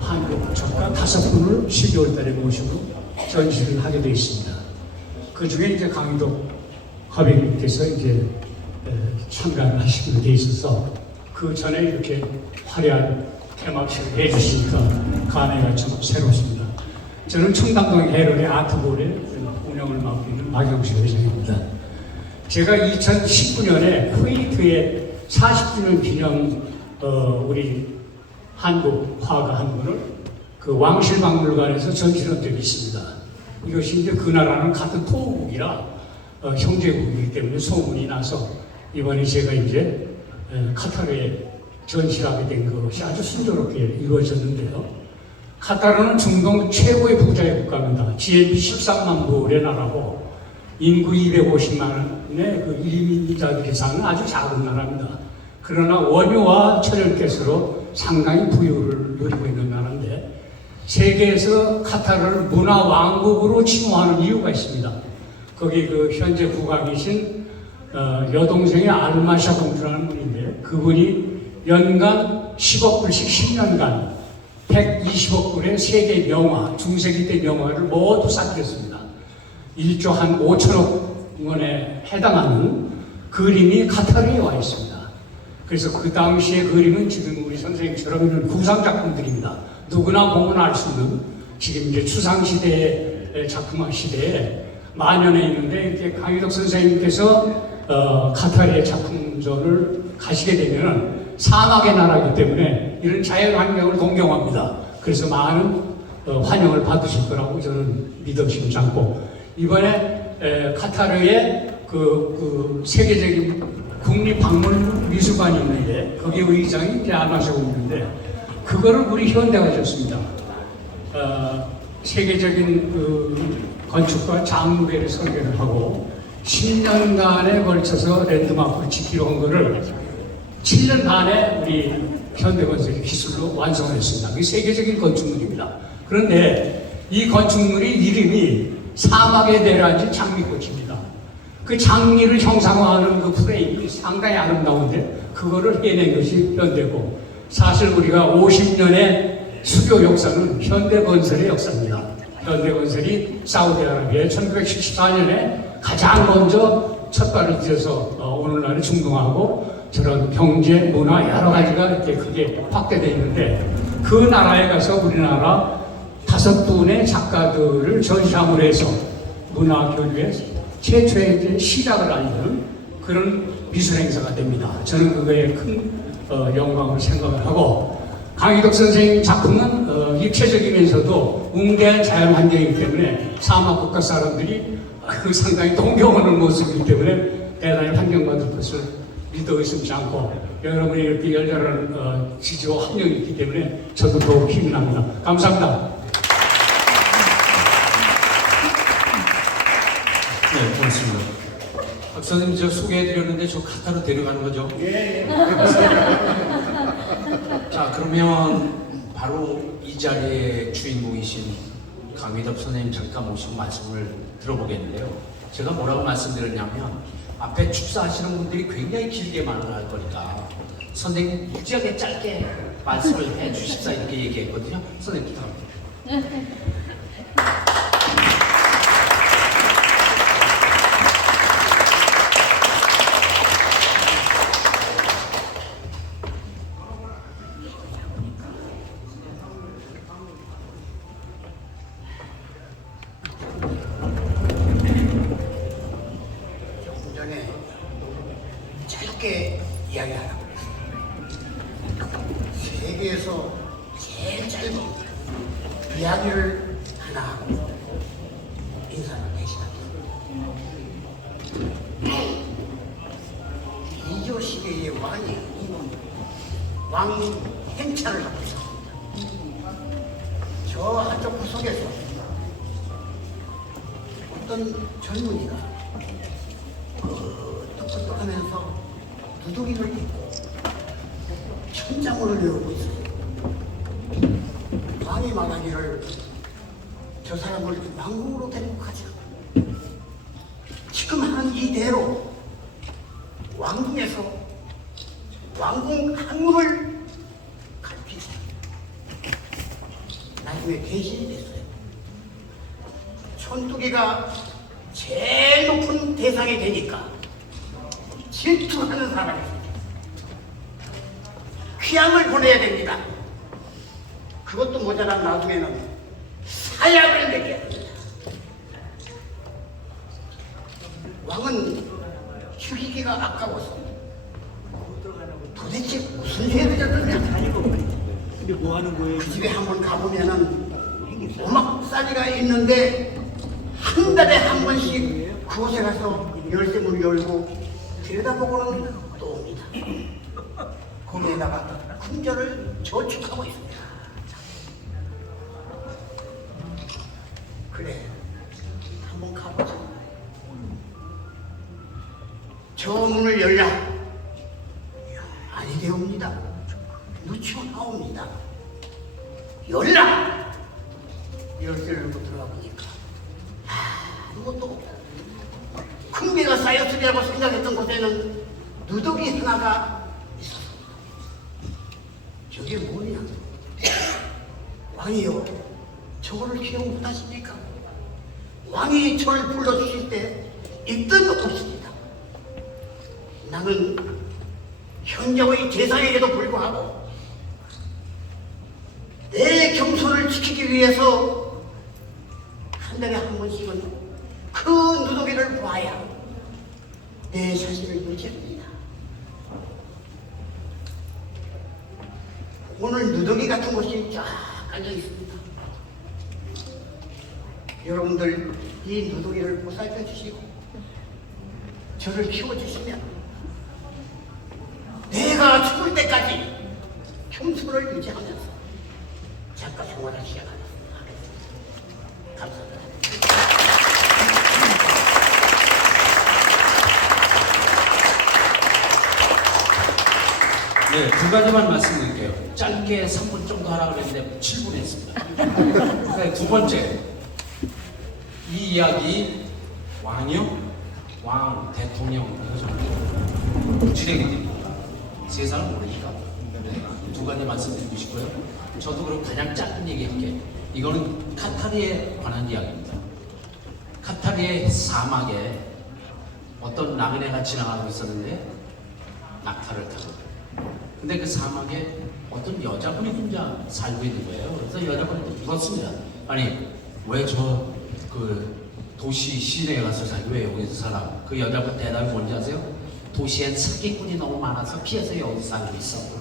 한국 작가 5분을 12월 달에 모시고 전시를 하게 되어 있습니다. 그 중에 이제 강희덕 화백님께서 이제 참가를 하시게 돼 있어서 그 전에 이렇게 화려한 개막식을 해주시니까 감회가 참 새롭습니다. 저는 청담동 해로의 아트볼의 운영을 맡고 있는 박영식 회장입니다. 제가 2019년에 쿠웨이트의 40주년 기념 우리 한국 화가 한 분을 그 왕실박물관에서 전시한 적이 있습니다. 이것이 이제 그 나라는 같은 토호국이라 형제국이기 때문에 소문이 나서 이번에 제가 이제 카타르에 전시하게 된 것이 아주 순조롭게 이루어졌는데요. 카타르는 중동 최고의 부자의 국가입니다. GNP 13만 불의 나라고 인구 250만의 그 이민자들이 사는 아주 작은 나라입니다. 그러나 원유와 천연가스로 상당히 부유를 누리고 있는 나라인데 세계에서 카타르를 문화 왕국으로 칭호하는 이유가 있습니다. 거기 그 현재 국왕이신 여동생의 알마샤 공주라는 분인데 그분이 연간 10억 불씩 10년간 120억 불의 세계 명화, 중세기 때 명화를 모두 쌓겠습니다. 1조 한 5천억 원에 해당하는 그림이 카타르에 와 있습니다. 그래서 그 당시의 그림은 지금 우리 선생님처럼 이런 구상작품들입니다. 누구나 보면 알 수 있는 지금 이제 추상시대의 작품화 시대에 만연해 있는데 이렇게 강희덕 선생님께서 카타르의 작품전을 가시게 되면은 사막의 나라이기 때문에 이런 자연환경을 동경합니다. 그래서 많은 환영을 받으실 거라고 저는 믿어지지 않고 이번에 카타르의 그 세계적인 국립박물미술관이 있는데 거기 의장이 이제 알마샤고 있는데 그거를 우리 현대가 줬습니다. 세계적인 그 건축가 장무배를 설계를 하고 10년간에 걸쳐서 랜드마크를 지키려 한 거를 7년 반에 우리 현대건설이 기술로 완성을 했습니다. 그게 세계적인 건축물입니다. 그런데 이 건축물이 이름이 사막에 내려앉은 장미꽃입니다. 그 장미를 형상화하는 그 프레임이 상당히 아름다운데 그거를 해낸 것이 현대고 사실 우리가 50년의 수교 역사는 현대건설의 역사입니다. 현대건설이 사우디아라비아에 1974년에 가장 먼저 첫 발을 들여서 오늘날의 중동하고 저런 경제, 문화 여러 가지가 이렇게 크게 확대되어 있는데 그 나라에 가서 우리나라 5분의 작가들을 전시함으로 해서 문화 교류의 최초의 이제 시작을 알리는 그런 미술 행사가 됩니다. 저는 그거에 큰 영광을 생각을 하고 강희덕 선생님 작품은 입체적이면서도 웅대한 자연 환경이기 때문에 사막 국가 사람들이 상당히 동경하는 모습이기 때문에 대단히 환경받을 것을 믿어 의심치 않고 여러분이 이렇게 열렬한 지지와 환영이 있기 때문에 저도 더욱 힘이 납니다. 감사합니다. 네, 고맙습니다. 박 선생님 저 소개해드렸는데 저 카타르 데려가는 거죠? 예. 자, 그러면 바로 이 자리의 주인공이신 강희덕 선생님 잠깐 모시고 말씀을 들어보겠는데요. 제가 뭐라고 말씀드렸냐면 앞에 축사하시는 분들이 굉장히 길게 말을 할 거니까 선생님 무지하게 짧게 말씀을 해 주십사 이렇게 얘기했거든요. 선생님 부탁합니다. 하나 인사를 대신하겠습니다. 이조 시대의 왕 행차를 하고 있었습니다. 저 한쪽 구석에서 어떤 젊은이가 똑똑하면서 두둑이를 입고 천장문을 열고 있어요. 왕이 말하기를 저 사람을 왕궁으로 데리고 가자. 지금 하는 이대로 왕궁에서 왕궁 항문을 가르치자. 나중에 대신이 됐어요. 촌뚜기가 제일 높은 대상이 되니까 질투하는 사람이 있어요. 귀향을 보내야 됩니다. 그것도 모자란 나중에는 사약을 먹여야 합니다. 왕은 죽이기가 아까워서 도대체 무슨 죄를 졌느냐? 근데 뭐 하는 거예요? 그 집에 한번 가보면은 오막살이가 있는데 한 달에 한 번씩 그곳에 가서 열쇠문을 열고 들여다보고는 또 옵니다. 거기에다가 금전을 저축하고 있습니다. 그래, 한번 가보자. 저 문을 열라. 아니 되옵니다. 누추 나옵니다. 열라. 열쇠를 열고 들어가 보니까 아무것도 없다. 금괴가 쌓였으리라고 생각했던 곳에는 누더기 하나가 있었습니다. 저게 뭐냐? 왕이요, 저거를 기억 못하십니까? 왕이 저를 불러주실 때 있던 옷입니다. 나는 현저의 제사에게도 불구하고 내 겸손을 지키기 위해서 한 달에 한 번씩은 그 누더기를 봐야 내 자신을 유지합니다. 오늘 누더기 같은 곳이 쫙 깔려 있습니다. 여러분들 이 누더기를 보살펴 주시고 저를 키워주시면 내가 죽을 때까지 겸손을 유지하면서 작가 생활을 시작하겠습니다. 감사합니다. 네, 두 가지만 말씀드릴게요. 짧게 3분 정도 하라고 그랬는데 7분 했습니다. 네, 두 번째, 이 이야기 왕이요? 왕, 대통령, 이거 좀 지뢰기들입니다. 세상을 모르니까. 네, 두 가지 말씀드리고 싶고요. 저도 그럼 가장 짧은 얘기할게요. 이거는 카타르에 관한 이야기입니다. 카타르의 사막에 어떤 나그네가 지나가고 있었는데 낙타를 타고, 근데 그 사막에 어떤 여자분이 혼자 살고 있는 거예요. 그래서 여자분이 물었습니다. 아니, 왜 저 도시 시내에 가서 살고 왜 여기서 살아? 그 여자분 대답이 뭔지 아세요? 도시엔 사기꾼이 너무 많아서 피해서 여기 살고 있어.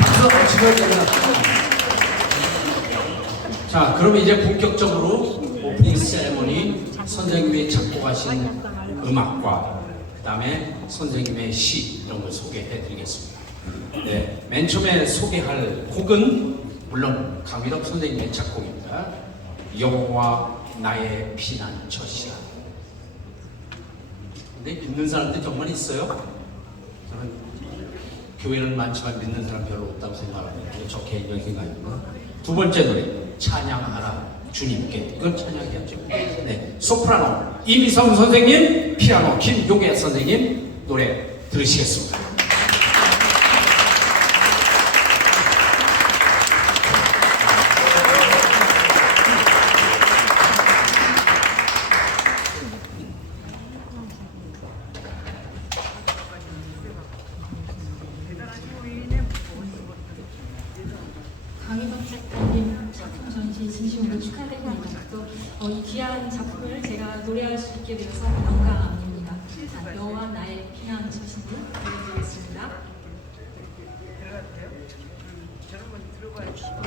박수 한번 치면 됩니다. 자, 그럼 이제 본격적으로 오프닝 세레머니, 선생님이 작곡하신 음악과 그 다음에 선생님의 시 이런 걸 소개해 드리겠습니다. 네, 맨 처음에 소개할 곡은 물론 강위덕 선생님의 작곡입니다. 여호와 나의 피난처시라. 근데 믿는 사람들 정말 있어요? 저는 교회는 많지만 믿는 사람 별로 없다고 생각합니다. 저 개인적인 생각입니다. 두 번째 노래, 찬양하라 주님께. 이건 찬양해야죠. 네, 소프라노 이미성 선생님, 피아노 김용애 선생님 노래 들으시겠습니다. 강희덕 작가님 작품 전시 진심으로 축하드립니다. 또 이 귀한 작품을 제가 노래할 수 있게 되어서 영광입니다. 여호와 나의 피난처시니 들려드리겠습니다. 시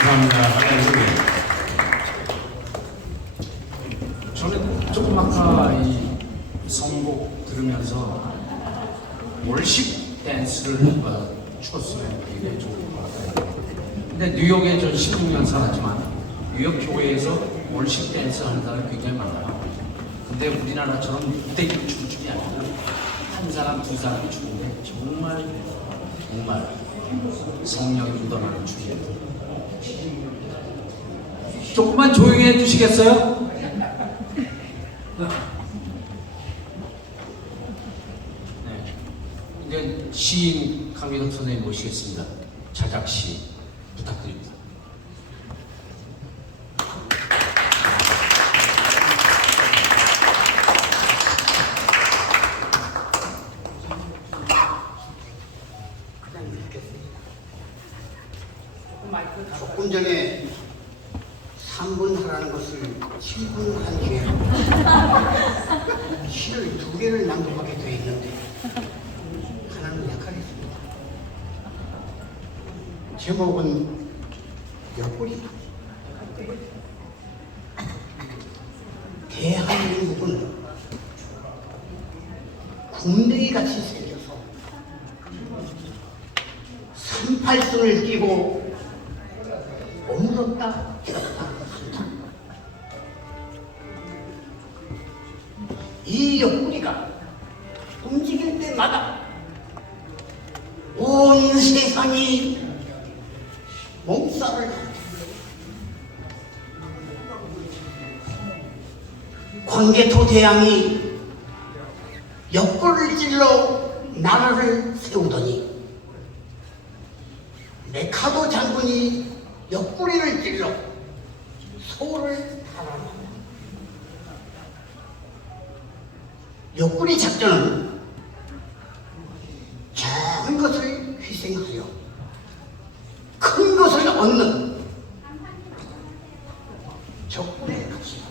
감사합니다. 저는 조금 아까 이 선곡 들으면서 월십 댄스를 추었어요. 이게 좋은 것 같아요. 근데 뉴욕에 전 16년 살았지만 뉴욕 교회에서 월십 댄스 하는 사람이 굉장히 많아요. 근데 우리나라처럼 무대기로 추는 춤이 아니고 한 사람, 두 사람이 추는데 정말 성령이 묻어나는 춤이에요. 조금만 조용히 해주시겠어요? 네. 이제 시인 강민옥 선생님 모시겠습니다. 자작시 부탁드립니다. 조금 전에 3분 하라는 것을 7분 한 뒤에 시를 2개를 낭독하게 되어 있는데 하나는 약하겠습니다. 제목은 옆구리. 대한민국은 군뱅이같이 생겨서 38승을 끼고 어물었다 졌다 한다. 이 옆구리가 움직일 때마다 온 세상이 몸살을 한다. 광개토 대왕이 옆구리를 찔러 나라를 세우더니 메카도 장군이 옆구리를 찔러 소를 달아난다. 옆구리 작전은 작은 것을 희생하여 큰 것을 얻는 적군의 값이다.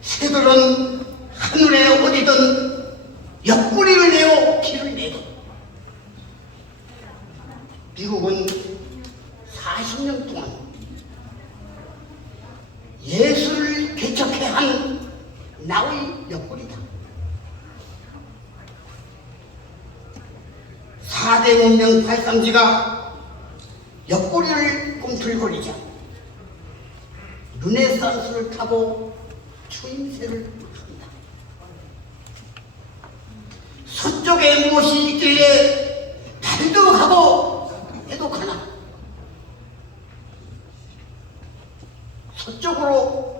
새들은 하늘에 어디든 옆구리를 내어 길을 내던 미국은 40년 동안 예술을 개척해 한 나의 옆구리다. 4대 문명 발상지가 옆구리를 꿈틀거리자 르네상스를 타고 추임새를 한다. 서쪽에 무엇이 있길래 달도 가고 해도 가나. 서쪽으로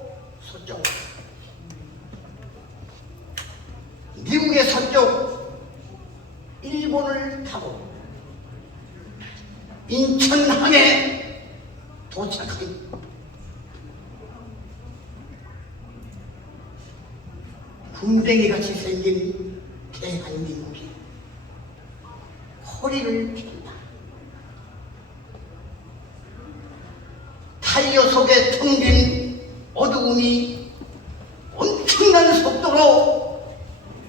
미국의 서쪽 일본을 타고 인천항에 도착한 군뱅이같이 생긴 대한민국이 허리를 핀다. 타이어 속에 텅 빈 어두움이 엄청난 속도로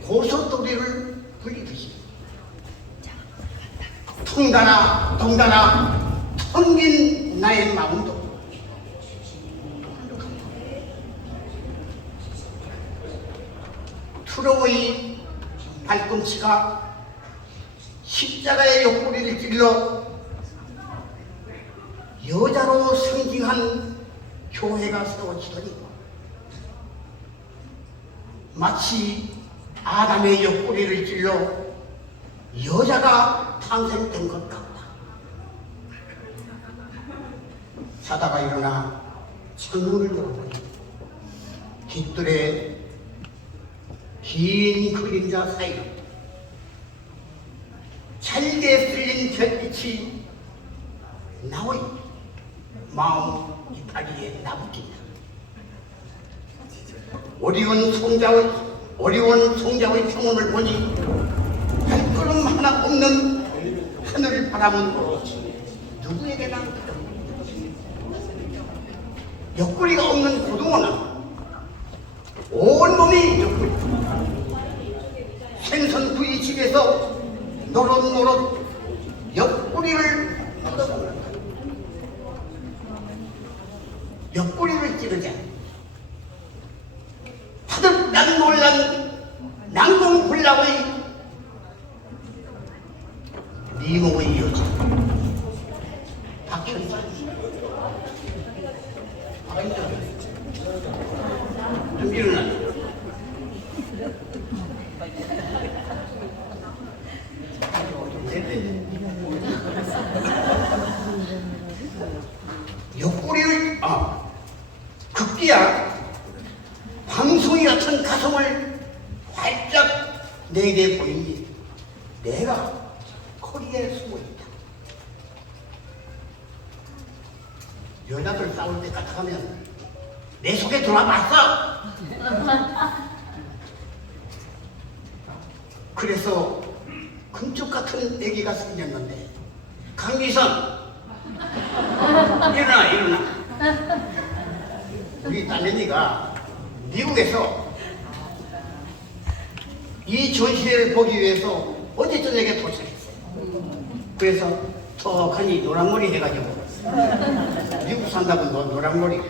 고속도로를 굴리듯이 덩달아 텅 빈 나의 마음도 트로의 발꿈치가 십자가의 옆구리를 찔러 여자로 상징한 교회가 세워지더니 마치 아담의 옆구리를 찔러 여자가 탄생된 것 같다. 자다가 일어나 창문을 열어보니 깃들의 긴 그림자 사이로 잘게 쓸린 별빛이 나의 마음 이파리에 나붙긴다. 어려운 송자의 평온을 보니 발걸음 하나 없는 하늘을 바라본 누구에게나 옆구리가 없는 고등어는 온몸이 옆구리. 생선 부위집에서 노릇노릇 옆구리를 뜯어먹는다. 옆구리를 찌르자 파득난 놀란 난공불락의 미모의 여자 박현선. 좀 일어나. 옆구리를 급기야 방송이 같은 가성을 발짝 내게 보이니 내가 거기에 숨어 있다. 여자들 싸울 때 같아가면 내 속에 들어와봤어. 그래서 금쪽 같은 애기가 생겼는데 강미선 일어나. 우리 딸내미가 미국에서 이 전시회를 보기 위해서 어제 저녁에 도착했어요. 그래서 턱하니 노란머리 해가지고 미국 산다고 노란머리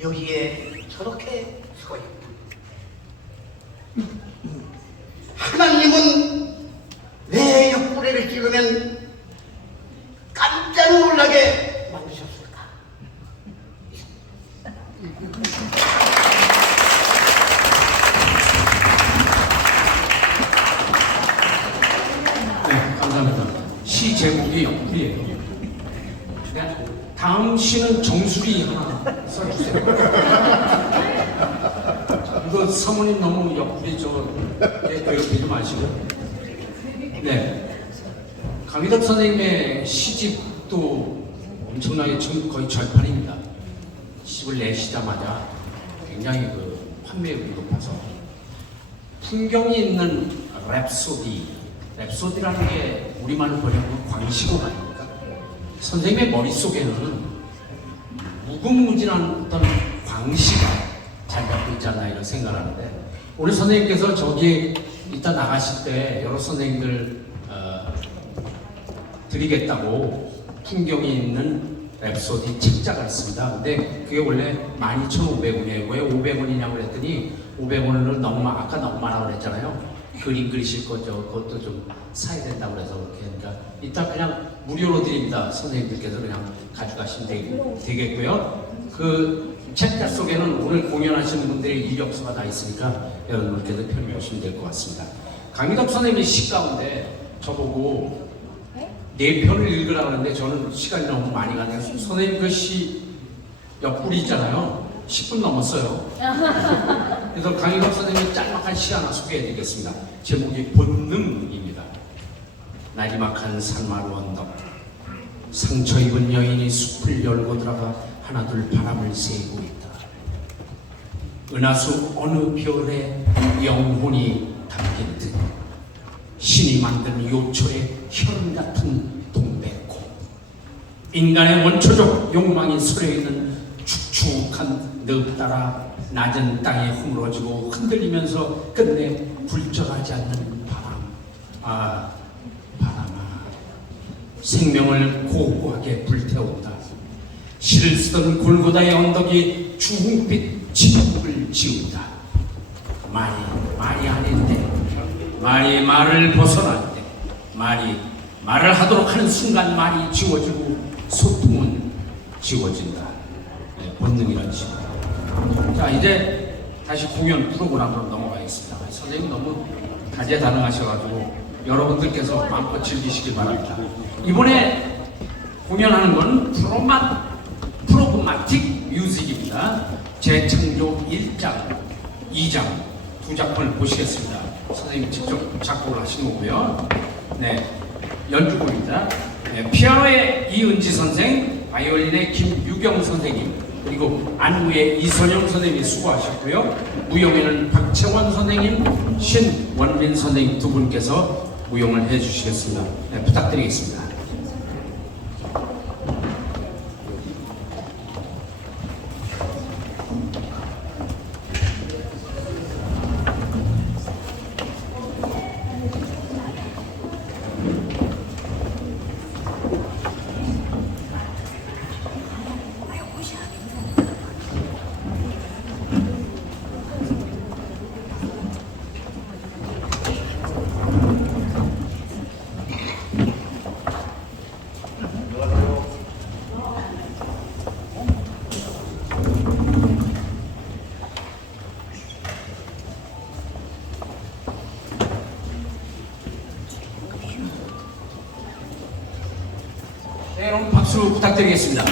여기에 저렇게 서 있다. 하나님은 왜 옆구리를 찍으면 깜짝 놀라게 만드셨을까? 네, 감사합니다. 시 제목이 옆구리예요. 네, 다음 시는 정수리 하나 써주세요. 이거 사모님 너무 옆구리 괴롭히지 마시고. 네, 강희덕 선생님의 시집도 엄청나게 지금 거의 절판입니다. 시집을 내시자마자 굉장히 그 판매율이 높아서 풍경이 있는 랩소디라는 게 우리말로 번역하면 광시곡 아닙니까? 선생님의 머릿속에는 무궁무진한 어떤 광시가 잘 잡고 있지 않나 이런 생각을 하는데, 오늘 선생님께서 저기 이따 나가실 때 여러 선생님들 드리겠다고 풍경이 있는 랩소디 책자가 있습니다. 근데 그게 원래 12,500원이에요. 왜 500원이냐고 그랬더니 500원을 아까 너무 많아 그랬잖아요. 그림 그리실 거 그것도 좀 사야 된다고 그래서 그렇게 하니까 이따 그냥 무료로 드립니다. 선생님들께서 그냥 가져가시면 되겠고요. 그 책자 속에는 오늘 공연하시는 분들의 이력서가 다 있으니까 여러분들께서 편히 될 것 같습니다. 강희덕 선생님의 시 가운데 저보고 4편을 읽으라고 하는데 저는 시간이 너무 많이 가네요. 선생님 그 시 옆구리 있잖아요. 10분 넘었어요. 그래서 강희덕 선생님의 짤막한 시 하나 소개해드리겠습니다. 제목이 본능입니다. 나지막한 산마루 언덕, 상처 입은 여인이 숲을 열고 들어가 하나둘 바람을 쐬고 있다. 은하수 어느 별에 영혼이 담긴 듯 신이 만든 요철의 혈흔 같은 동백꽃, 인간의 원초적 욕망이 서려있는 축축한 늪 따라 낮은 땅에 허물어지고 흔들리면서 끝내 굴절하지 않는 바람. 바람아, 생명을 고고하게 불태운다. 시를 쓰던 골고다의 언덕이 주홍빛 지붕을 지운다. 말이 아닌데, 말이 말을 벗어날 때, 말이 말을 하도록 하는 순간 말이 지워지고 소통은 지워진다. 네, 본능이라는 식으로. 자, 이제 다시 공연 프로그램으로 넘어가겠습니다. 선생님 너무 다재다능하셔가지고 여러분들께서 마음껏 즐기시길 바랍니다. 이번에 공연하는 건 프로그마틱 뮤직입니다. 재창조 1장, 2장 두 작품을 보시겠습니다. 선생님 직접 작곡을 하신 거고요. 네, 연주곡입니다. 네, 피아노의 이은지 선생, 바이올린의 김유경 선생님, 그리고 안무의 이선영 선생님이 수고하셨고요. 무용에는 박채원 선생님, 신원민 선생님 두 분께서 무용을 해주시겠습니다. 네, 부탁드리겠습니다. 네, 여러분 박수 부탁드리겠습니다.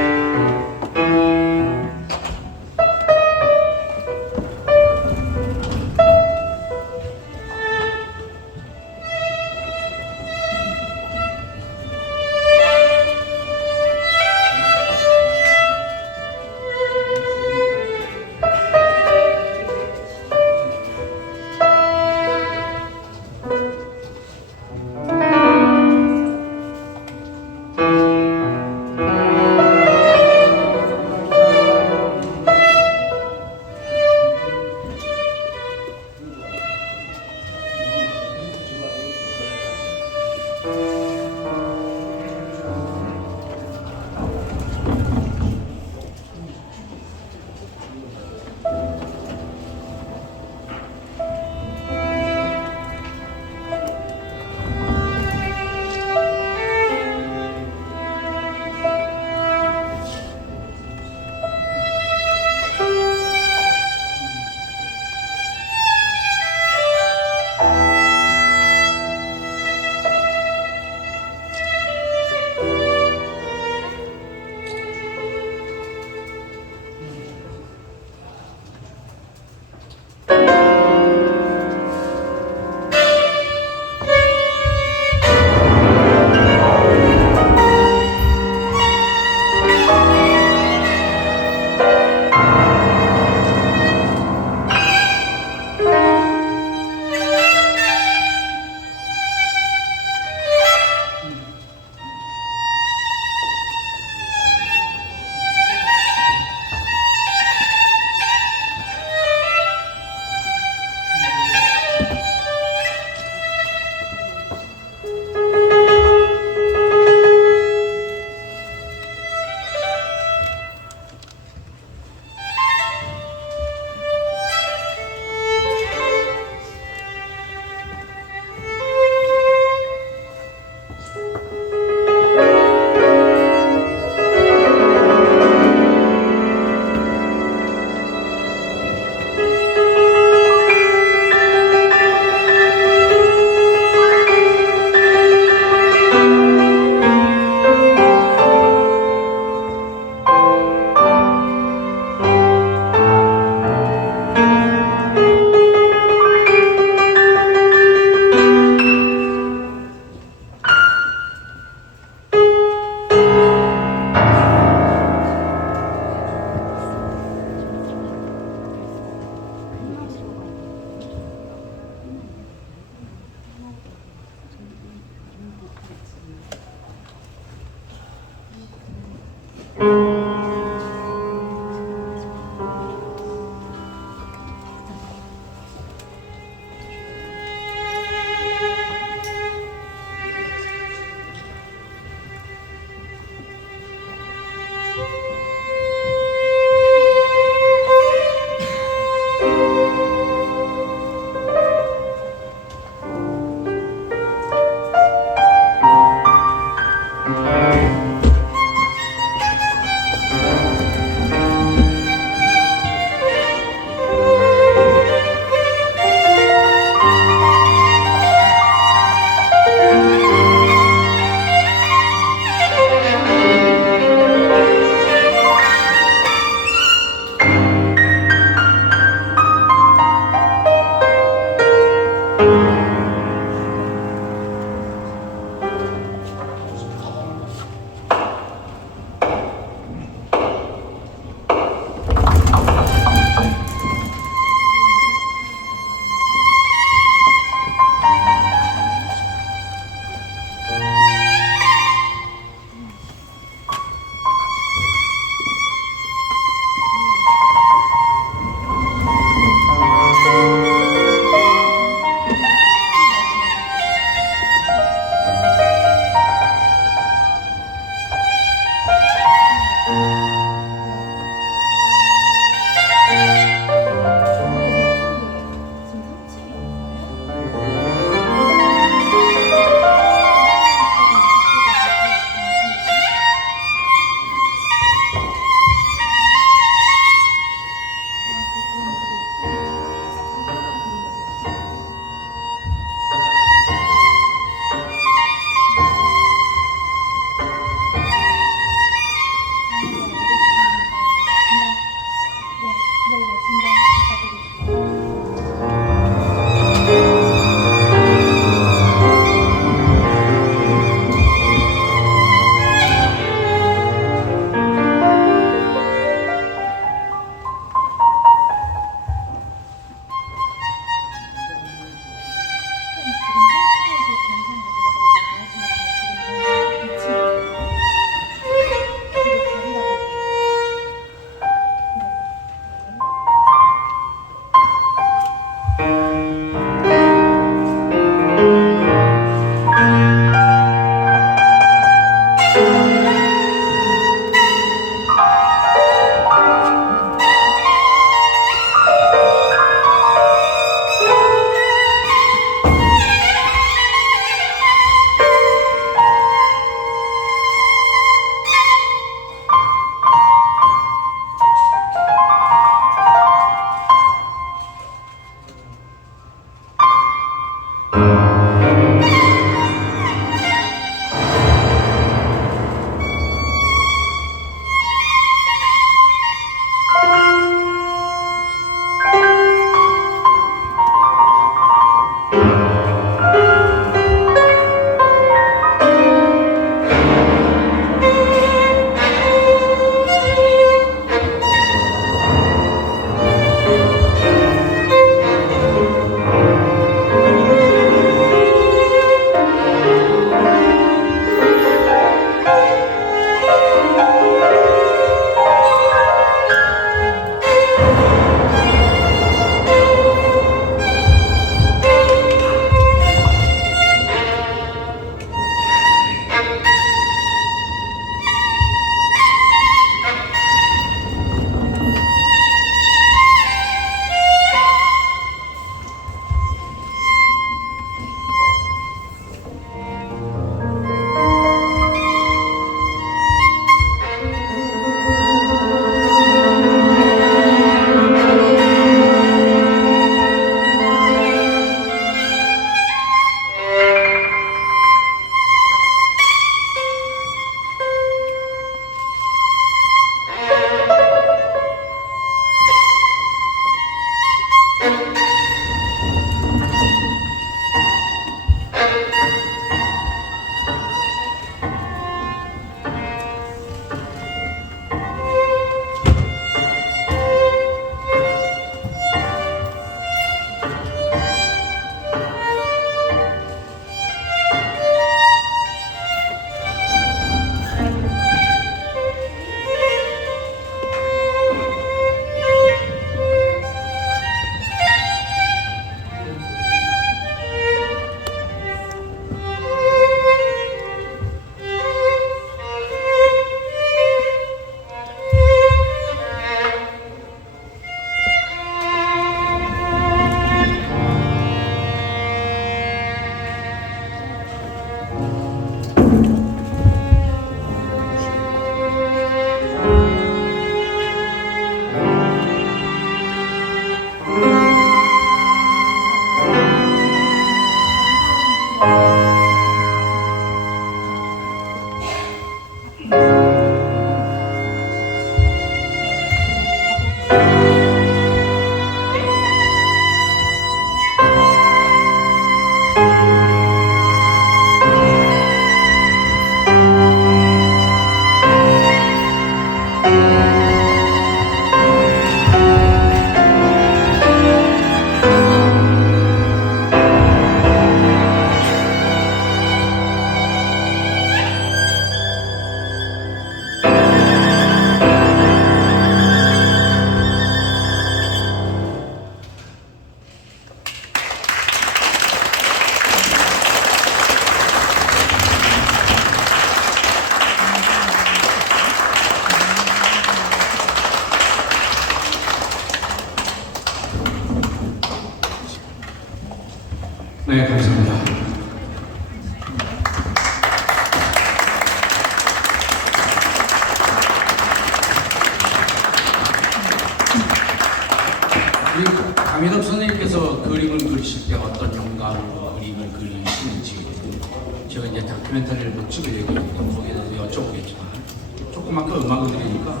다큐멘터리를 뭐 찍을 얘기니까 거기에 대해서 여쭤보겠지만 조그맣게 음악을 들으니까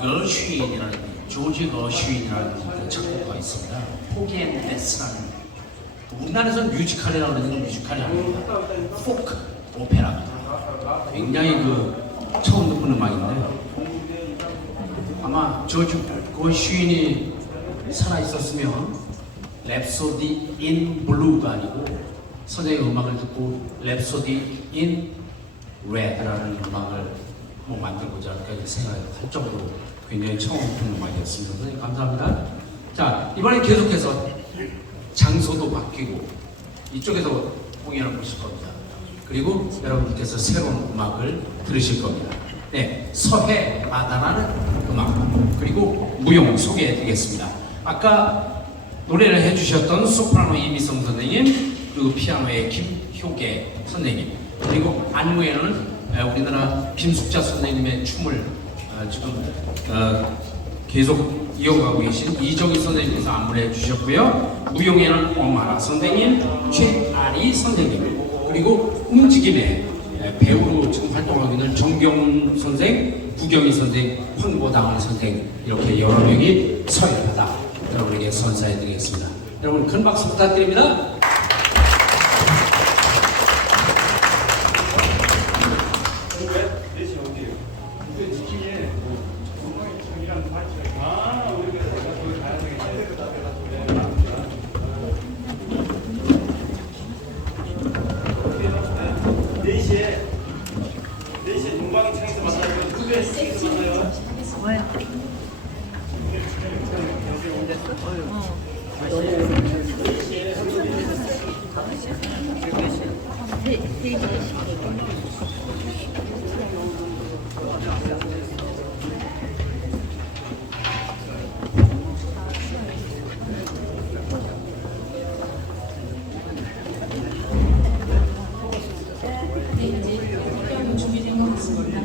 거쉬인이라는 조지 거쉬인이라는 그 작곡가가 있습니다. 포기 앤 데스라는 우리나라에서는 뮤지컬이라고 그러는 뮤지컬이 아닙니다. 포크 오페라. 굉장히 그 처음 듣는 음악인데 아마 조지 거쉬인이 살아 있었으면 랩소디 인 블루가 아니고 선생님의 음악을 듣고 랩소디 인 레드라는 음악을 뭐 만들고자 이렇게 생각할 정도로 굉장히 처음 듣는 음악이었습니다. 선생님 감사합니다. 자, 이번에 계속해서 장소도 바뀌고 이쪽에서 공연을 보실 겁니다. 그리고 여러분께서 새로운 음악을 들으실 겁니다. 네, 서해 바다라는 음악 그리고 무용 소개해 드리겠습니다. 아까 노래를 해주셨던 소프라노 이미성 선생님 그리고 피아노의 김효계 선생님 그리고 안무에는 우리나라 김숙자 선생님의 춤을 지금 계속 이어가고 계신 이정희 선생님께서 안무를 해주셨고요. 무용에는 엄마라 선생님, 최아리 선생님 그리고 움직임의 배우로 지금 활동하고 있는 정경 선생, 구경희 선생, 황보당 선생 이렇게 여러 명이 서해바다 여러분에게 선사해 드리겠습니다. 여러분 큰 박수 부탁드립니다. 준비된 것 같습니다.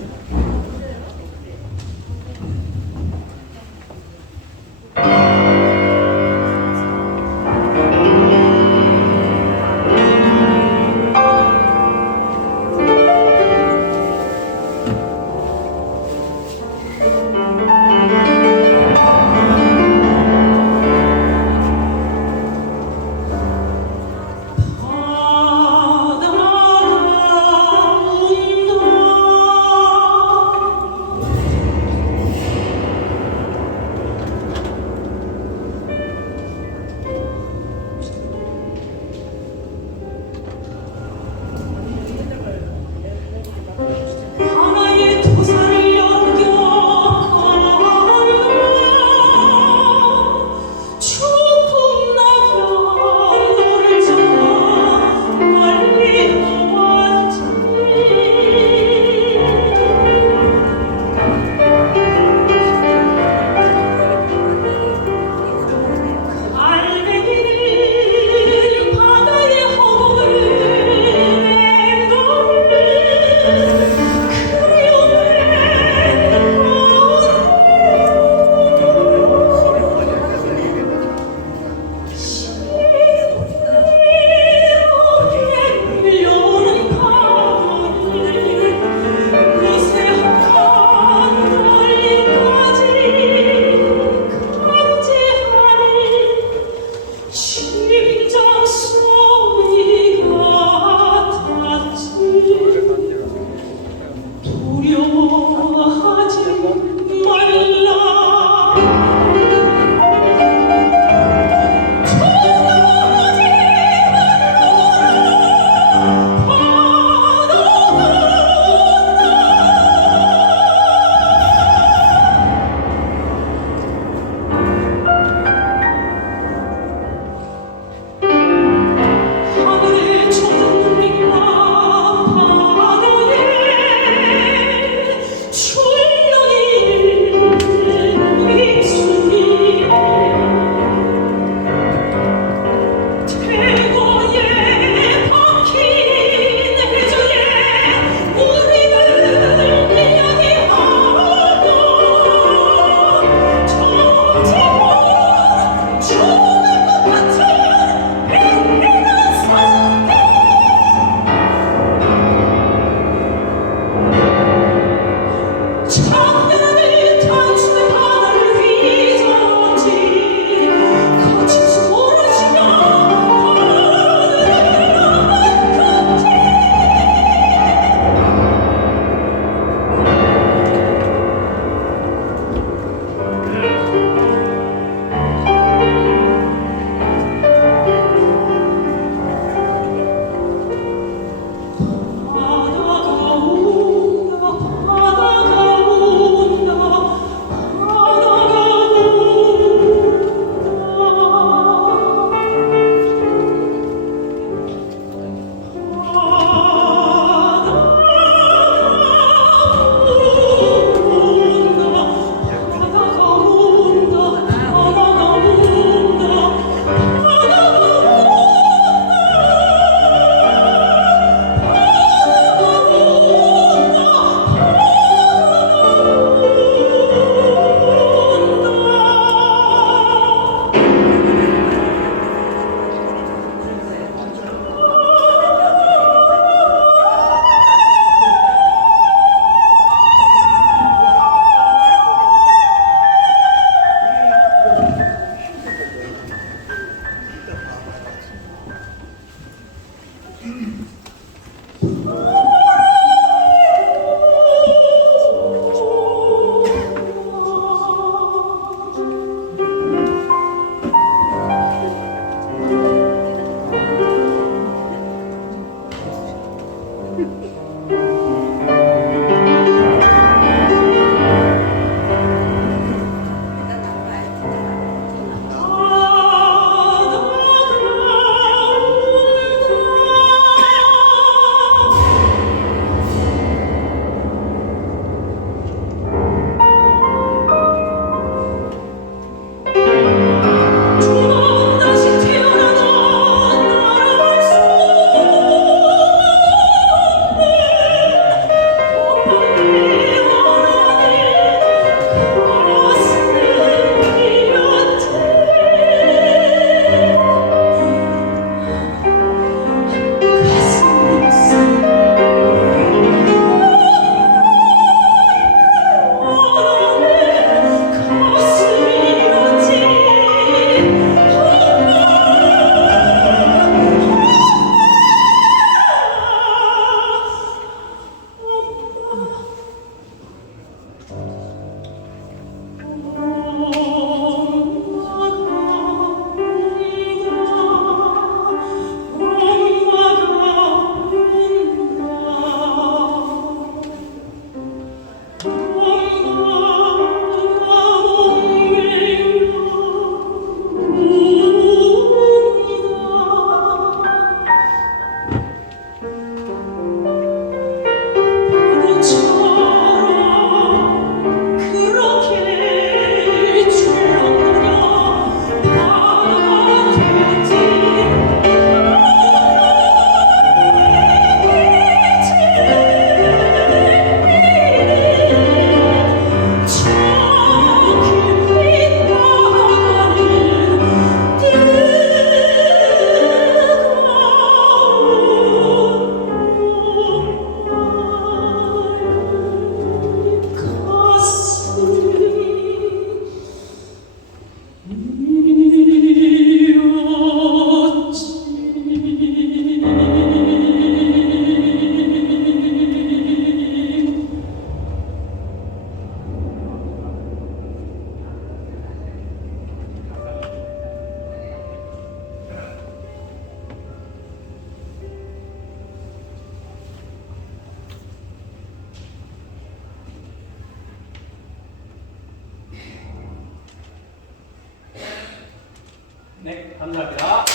감사합니다.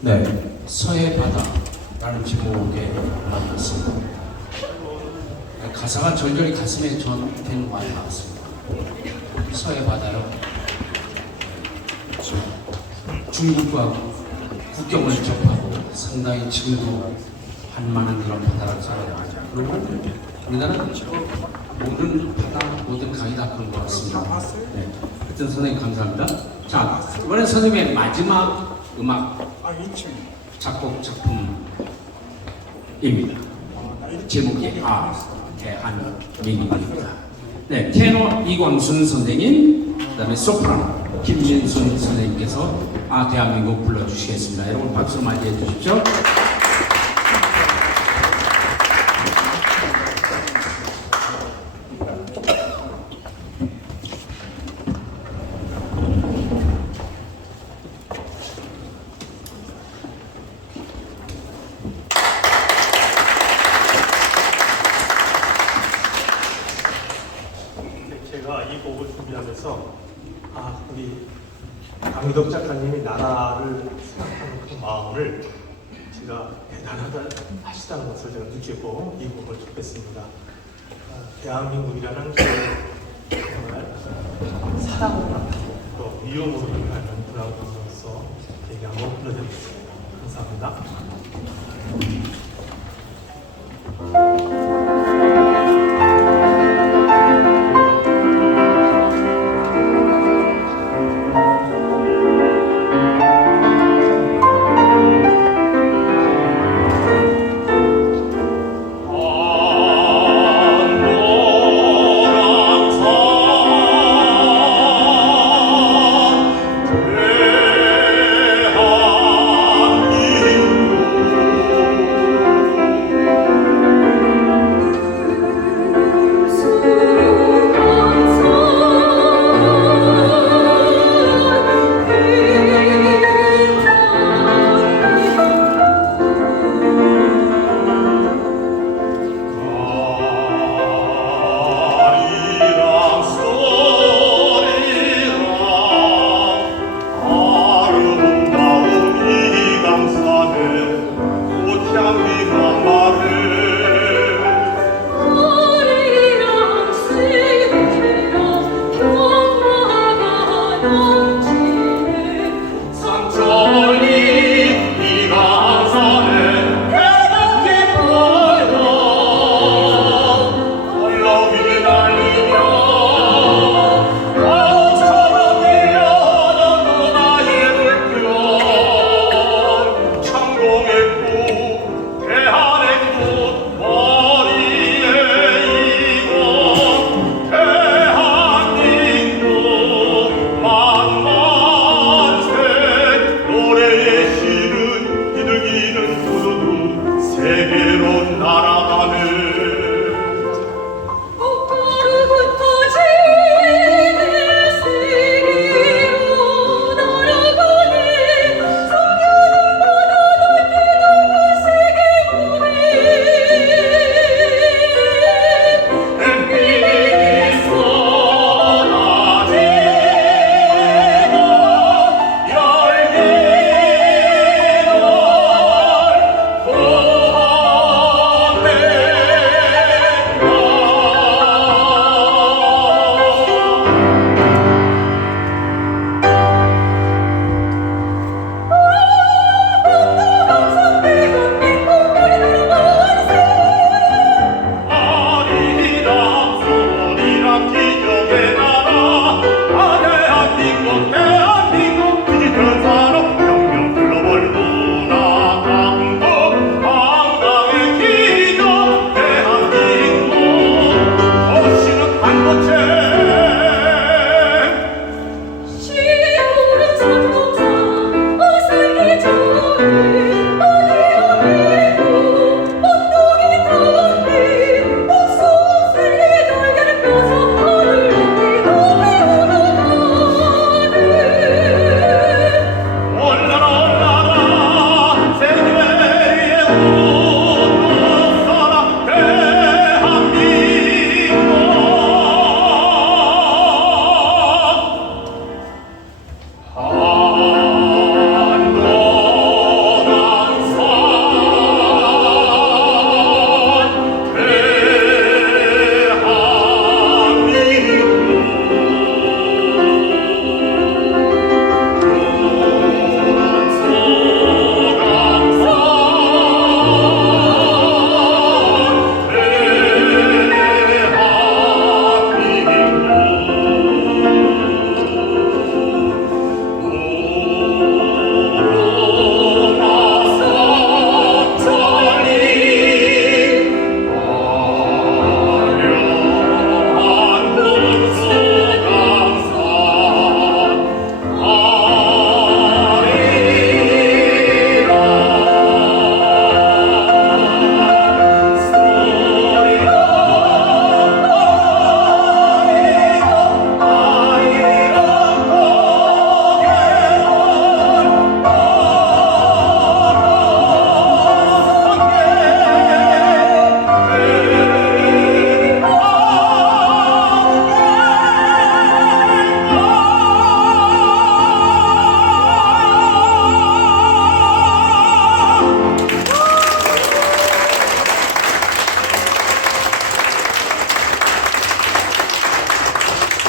네, 서해 바다라는 제목에 나왔습니다. 가사가 절절히 가슴에 전해는 많이 나왔습니다. 서해 바다요. 중국과 국경을 접하고 상당히 지금도 한만한 그런 바다라고 생각합니다. 그리고 우리나라는 모든 바다, 모든 강이 다 그런 것 같습니다. 네. 하여튼 선생님 감사합니다. 자, 이번엔 선생님의 마지막 음악 작곡 작품입니다. 제목이 대한민국입니다. 네, 테너 이광순 선생님, 그다음에 소프라노 김민순 선생님께서 대한민국 불러주시겠습니다. 여러분 박수로 맞이해 주십시오. 제가 이 곡을 준비하면서 우리 강희덕 작가님이 나라를 생각하는 그 마음을 제가 대단하다 하시다는 것을 제가 느끼고 이 곡을 접했습니다. 대한민국이라는 정말 사랑으로 나타나고 또 위험으로 인하는 문화로서 얘기 한번 불러드리겠습니다. 감사합니다.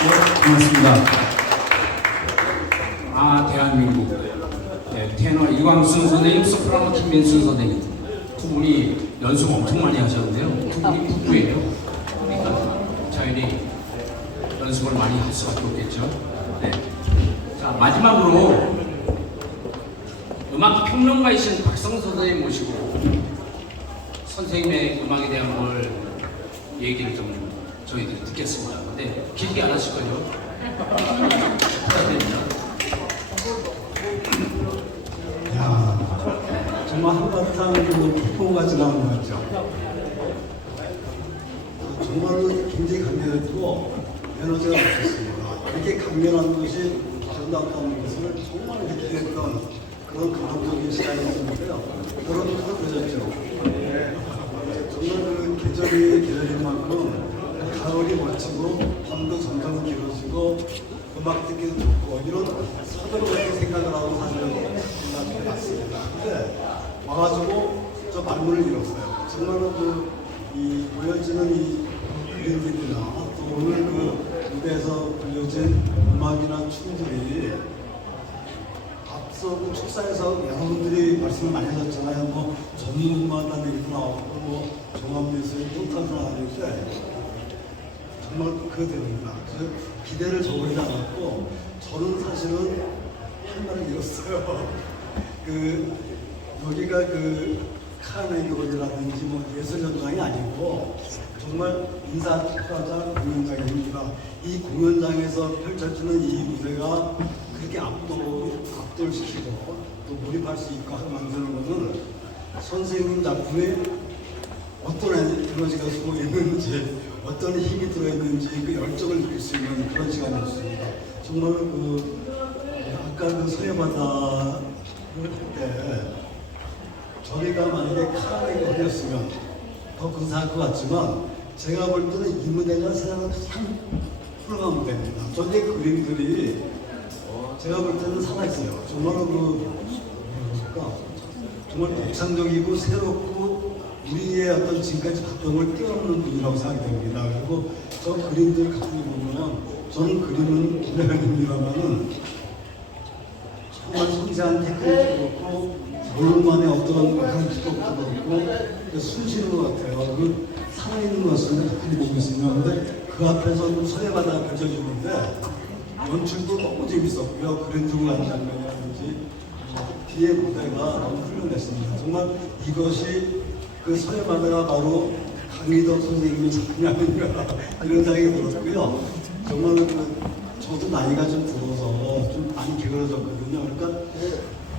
고맙습니다. 대한민국 테너 이광순 선생님, 소프라노 김민순 선생님 두 분이 연습 엄청 많이 하셨는데요. 두 분이 부부예요. 그러니까 자연히 연습을 많이 할 수밖에 없겠죠. 네. 자, 마지막으로 음악 평론가이신 박성 선생님 모시고 선생님의 음악에 대한 걸 얘기를 좀 저희들이 듣겠습니다. 근데 길게 안 하실 거죠? 부탁드립니다. 정말 한바탕 폭포가 지나는 것 같죠. 정말로 굉장히 강렬했고 에너지가 없었습니다. 이렇게 강렬한 것이 아름답다는 것을 정말 느끼겠던 그런 감동적인 시간이었는데요. 여러분도 그러셨죠. 정말 그 계절인 만큼 가을이 멋지고 밤도 점점 길어지고 음악 듣기도 좋고 이런 서글하게 생각을 하고 사실은 생각해 봤습니다. 근데 와가지고 저 말문을 잃었어요. 정말로 이 보여지는 이 그림들이나 또 오늘 그 무대에서 들려진 음악이나 춤들이 앞서 그 축사에서 여러분들이 말씀을 많이 하셨잖아요. 뭐 전문가다는 얘기도 나오고 뭐 종합예술의 똥탄도 나오는데 정말 그대로입니다. 그래서 기대를 저버리지 않았고 저는 사실은 한 말을 잃었어요. 여기가 카네기 홀이라든지 뭐 예술 현장이 아니고 정말 인사평가자 공연장입니다. 이 공연장에서 펼쳐지는 이 무대가 그렇게 압도시키고 또 몰입할 수 있고 하게 만드는 것은 선생님 작품에 어떤 에너지가 숨어 있는지 어떤 힘이 들어있는지 그 열정을 느낄 수 있는 그런 시간이었습니다. 정말 아까 서해바다를 할 때 저희가 만약에 카네기 홀이었으면 더 근사할 것 같지만 제가 볼 때는 이 무대가 세상에 가장 훌륭한 무대입니다. 저의 그림들이 제가 볼 때는 살아있어요. 정말로 정말 독창적이고 새롭고 우리의 어떤 지금까지 봤던 걸 뛰어넘는 분이라고 생각이 됩니다. 그리고 저 그림들 가만히 보면 저는 그림은 오래간입니다만은 정말 섬세한 테크닉도 그렇고 물만의 어떤 그런 기법도 그렇고 숨쉬는 것 같아요. 살아있는 것 같습니다. 가만히 보고 있으면. 근데 그 앞에서 서해바다가 펼쳐지는데 연출도 너무 재밌었고요. 그림 들고 가는 장면이라든지 뒤에 무대가 너무 훌륭했습니다. 정말 이것이 그 서해바다가 바로 강희덕 선생님의 작품이 아닌가 이런 생각이 들었고요. 정말 저도 나이가 좀 들어서 좀 많이 게을러졌거든요. 그러니까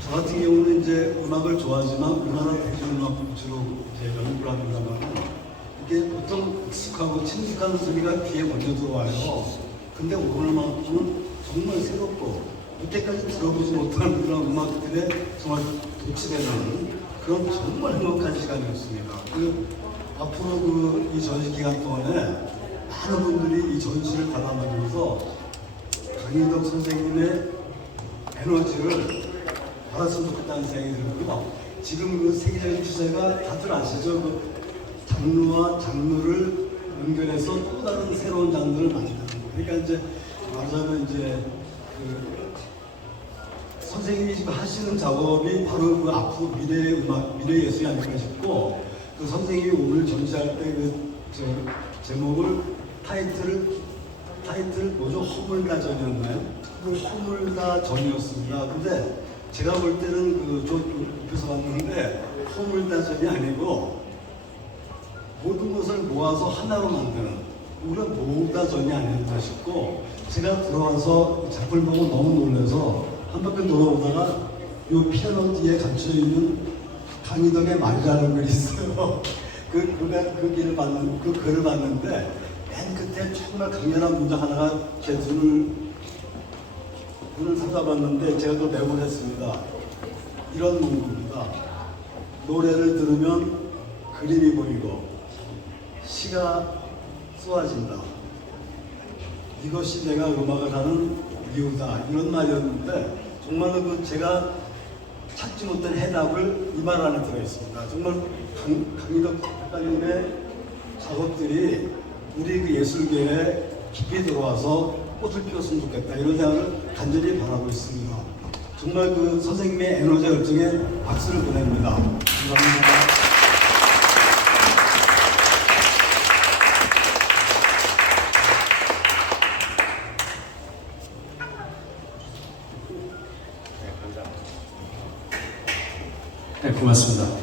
저 같은 경우는 이제 음악을 좋아하지만 우리나라 대중음악 주로 이제 연구를 합니다만 이게 보통 익숙하고 친숙한 소리가 귀에 먼저 들어와요. 근데 오늘만큼은 정말 새롭고 이때까지 들어보지 못한 그런 음악들에 정말 도취되는 그런 정말 행복한 시간이었습니다. 앞으로 이 전시 기간 동안에 많은 분들이 이 전시를 받아들면서 강희덕 선생님의 에너지를 받았으면 좋겠다는 생각이 들고요. 지금 세계적인 추세가 다들 아시죠? 장르와 장르를 연결해서 또 다른 새로운 장르를 만드는 거. 그러니까 이제 말하자면 이제 선생님이 지금 하시는 작업이 바로 앞으로 미래의 음악, 미래의 예술이 아닐까 싶고 선생님이 오늘 전시할 때 제목을 타이틀 뭐죠? 허물다전이었나요? 허물다전이었습니다. 근데 제가 볼 때는 저 옆에서 봤는데 허물다전이 아니고 모든 것을 모아서 하나로 만드는 우리가 모으다전이 아닐까 싶고 제가 들어와서 작품을 보고 너무 놀라서 한 바퀴 돌아오다가 이 피아노 뒤에 갇혀 있는 강희덕의 말이라는 글이 있어요. 그 글을 봤는데 맨 끝에 정말 강렬한 문장 하나가 제 눈을 사로잡았는데 제가 또 메모를 했습니다. 이런 문구입니다. 노래를 들으면 그림이 보이고 시가 쏘아진다. 이것이 내가 음악을 하는 이유다. 이런 말이었는데 정말로 제가 찾지 못한 해답을 이 말 안에 들어있습니다. 정말 강희덕 작가님의 작업들이 우리 예술계에 깊이 들어와서 꽃을 피웠으면 좋겠다 이런 생각을 간절히 바라고 있습니다. 정말 그 선생님의 에너지 열정에 박수를 보냅니다. 감사합니다. 네, 고맙습니다.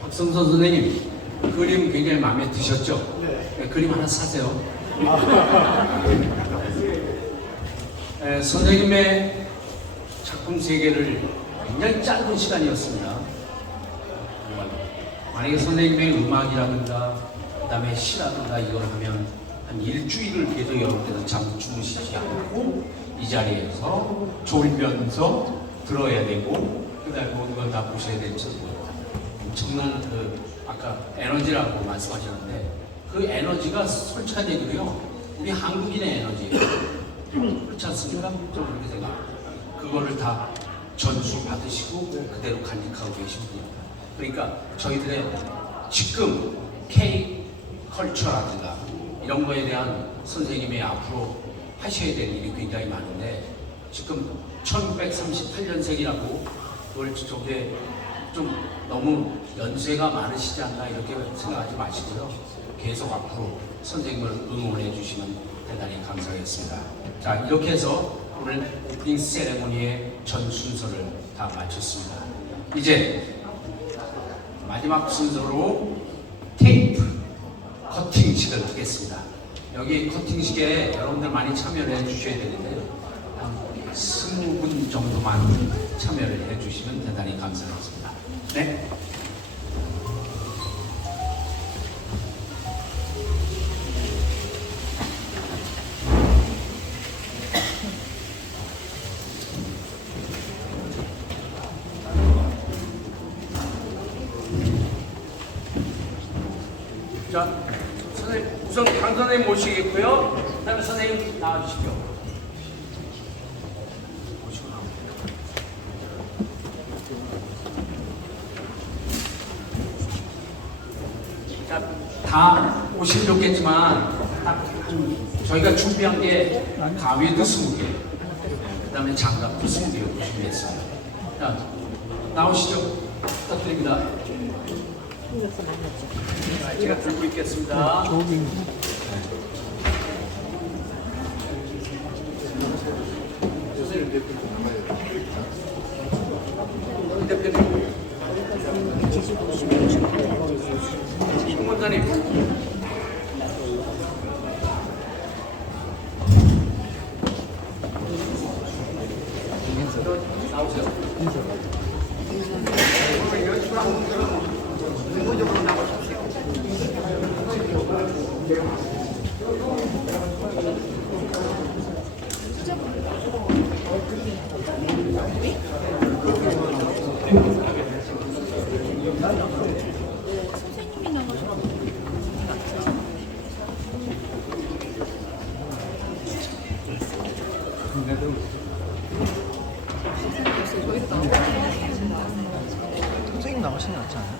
박성선 선생님, 그림 굉장히 마음에 드셨죠? 네, 그림 하나 사세요. 네, 선생님의 작품 세계를 굉장히 짧은 시간이었습니다. 만약에 선생님의 음악이라든가 그다음에 시라든가 이걸 하면 한 일주일을 계속 여러분들은 잠 주무시지 않고 이 자리에서 졸면서 들어야 되고 그다음에 모든 걸 다 보셔야 될 정도로 엄청난 그 아까 에너지라고 말씀하셨는데 그 에너지가 솔찬되고요. 우리 한국인의 에너지예요. 그렇지 않습니까? 좀 그렇게 생각합니다. 그거를 다 전수 받으시고 그대로 간직하고 계신 분입니다. 그러니까 저희들의 지금 K 컬처라든가 이런 거에 대한 선생님의 앞으로 하셔야 될 일이 굉장히 많은데 지금 1938년생이라고 그걸 저게 좀 너무 연세가 많으시지 않나 이렇게 생각하지 마시고요. 계속 앞으로 선생님을 응원해 주시면 대단히 감사하겠습니다. 자, 이렇게 해서 오늘 오프닝 세레모니의 전 순서를 다 마쳤습니다. 이제 마지막 순서로 테이프 커팅식을 하겠습니다. 여기 커팅식에 여러분들 많이 참여를 해 주셔야 되는데요. 한 20분 정도만 참여를 해 주시면 대단히 감사하겠습니다. 네. 자, 선생님, 우선 강 선생님 모시겠고요. 그 다음에 선생님 나와주시죠. 모시고 나옵니다. 자, 다 오시면 좋겠지만, 저희가 준비한 게 가위도 20개, 그 다음에 장갑도 20개 준비했습니다. 자, 나오시죠. 부탁드립니다. 제가 들고 있겠습니다. 대표님, 홍원사님, 나오세요. 의무적으로 나오십시오. 선생님 나오시는 낫지 않아요?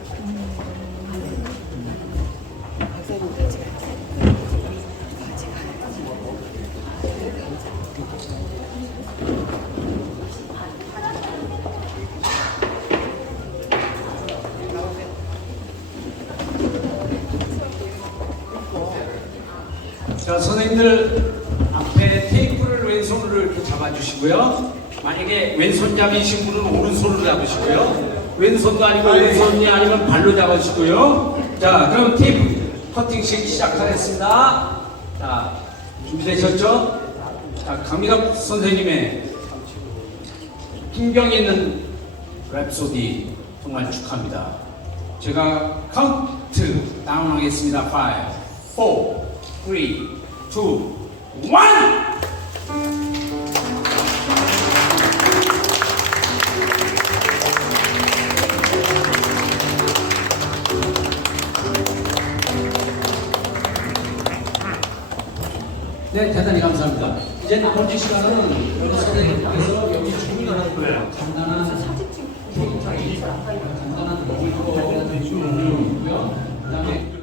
자, 선생님들 앞에 테이프를 왼손으로 이렇게 잡아주시고요. 만약에 왼손잡이신 분은 오른손으로 잡으시고요. 왼손도 아니고 왼손이 아니면 발로 잡으시고요. 자, 그럼 테이프 커팅식 시작하겠습니다. 자, 준비되셨죠? 자, 강미덕 선생님의 풍경 있는 랩소디 정말 축하합니다. 제가 카운트 다운 하겠습니다. 5, 4, 3, 2, 1! 네, 대단히 감사합니다. 이제 나머지 시간은 우리 선생님께서 여기 준비하는 거예요. 간단한 먹을 거 있고요. 그 다음에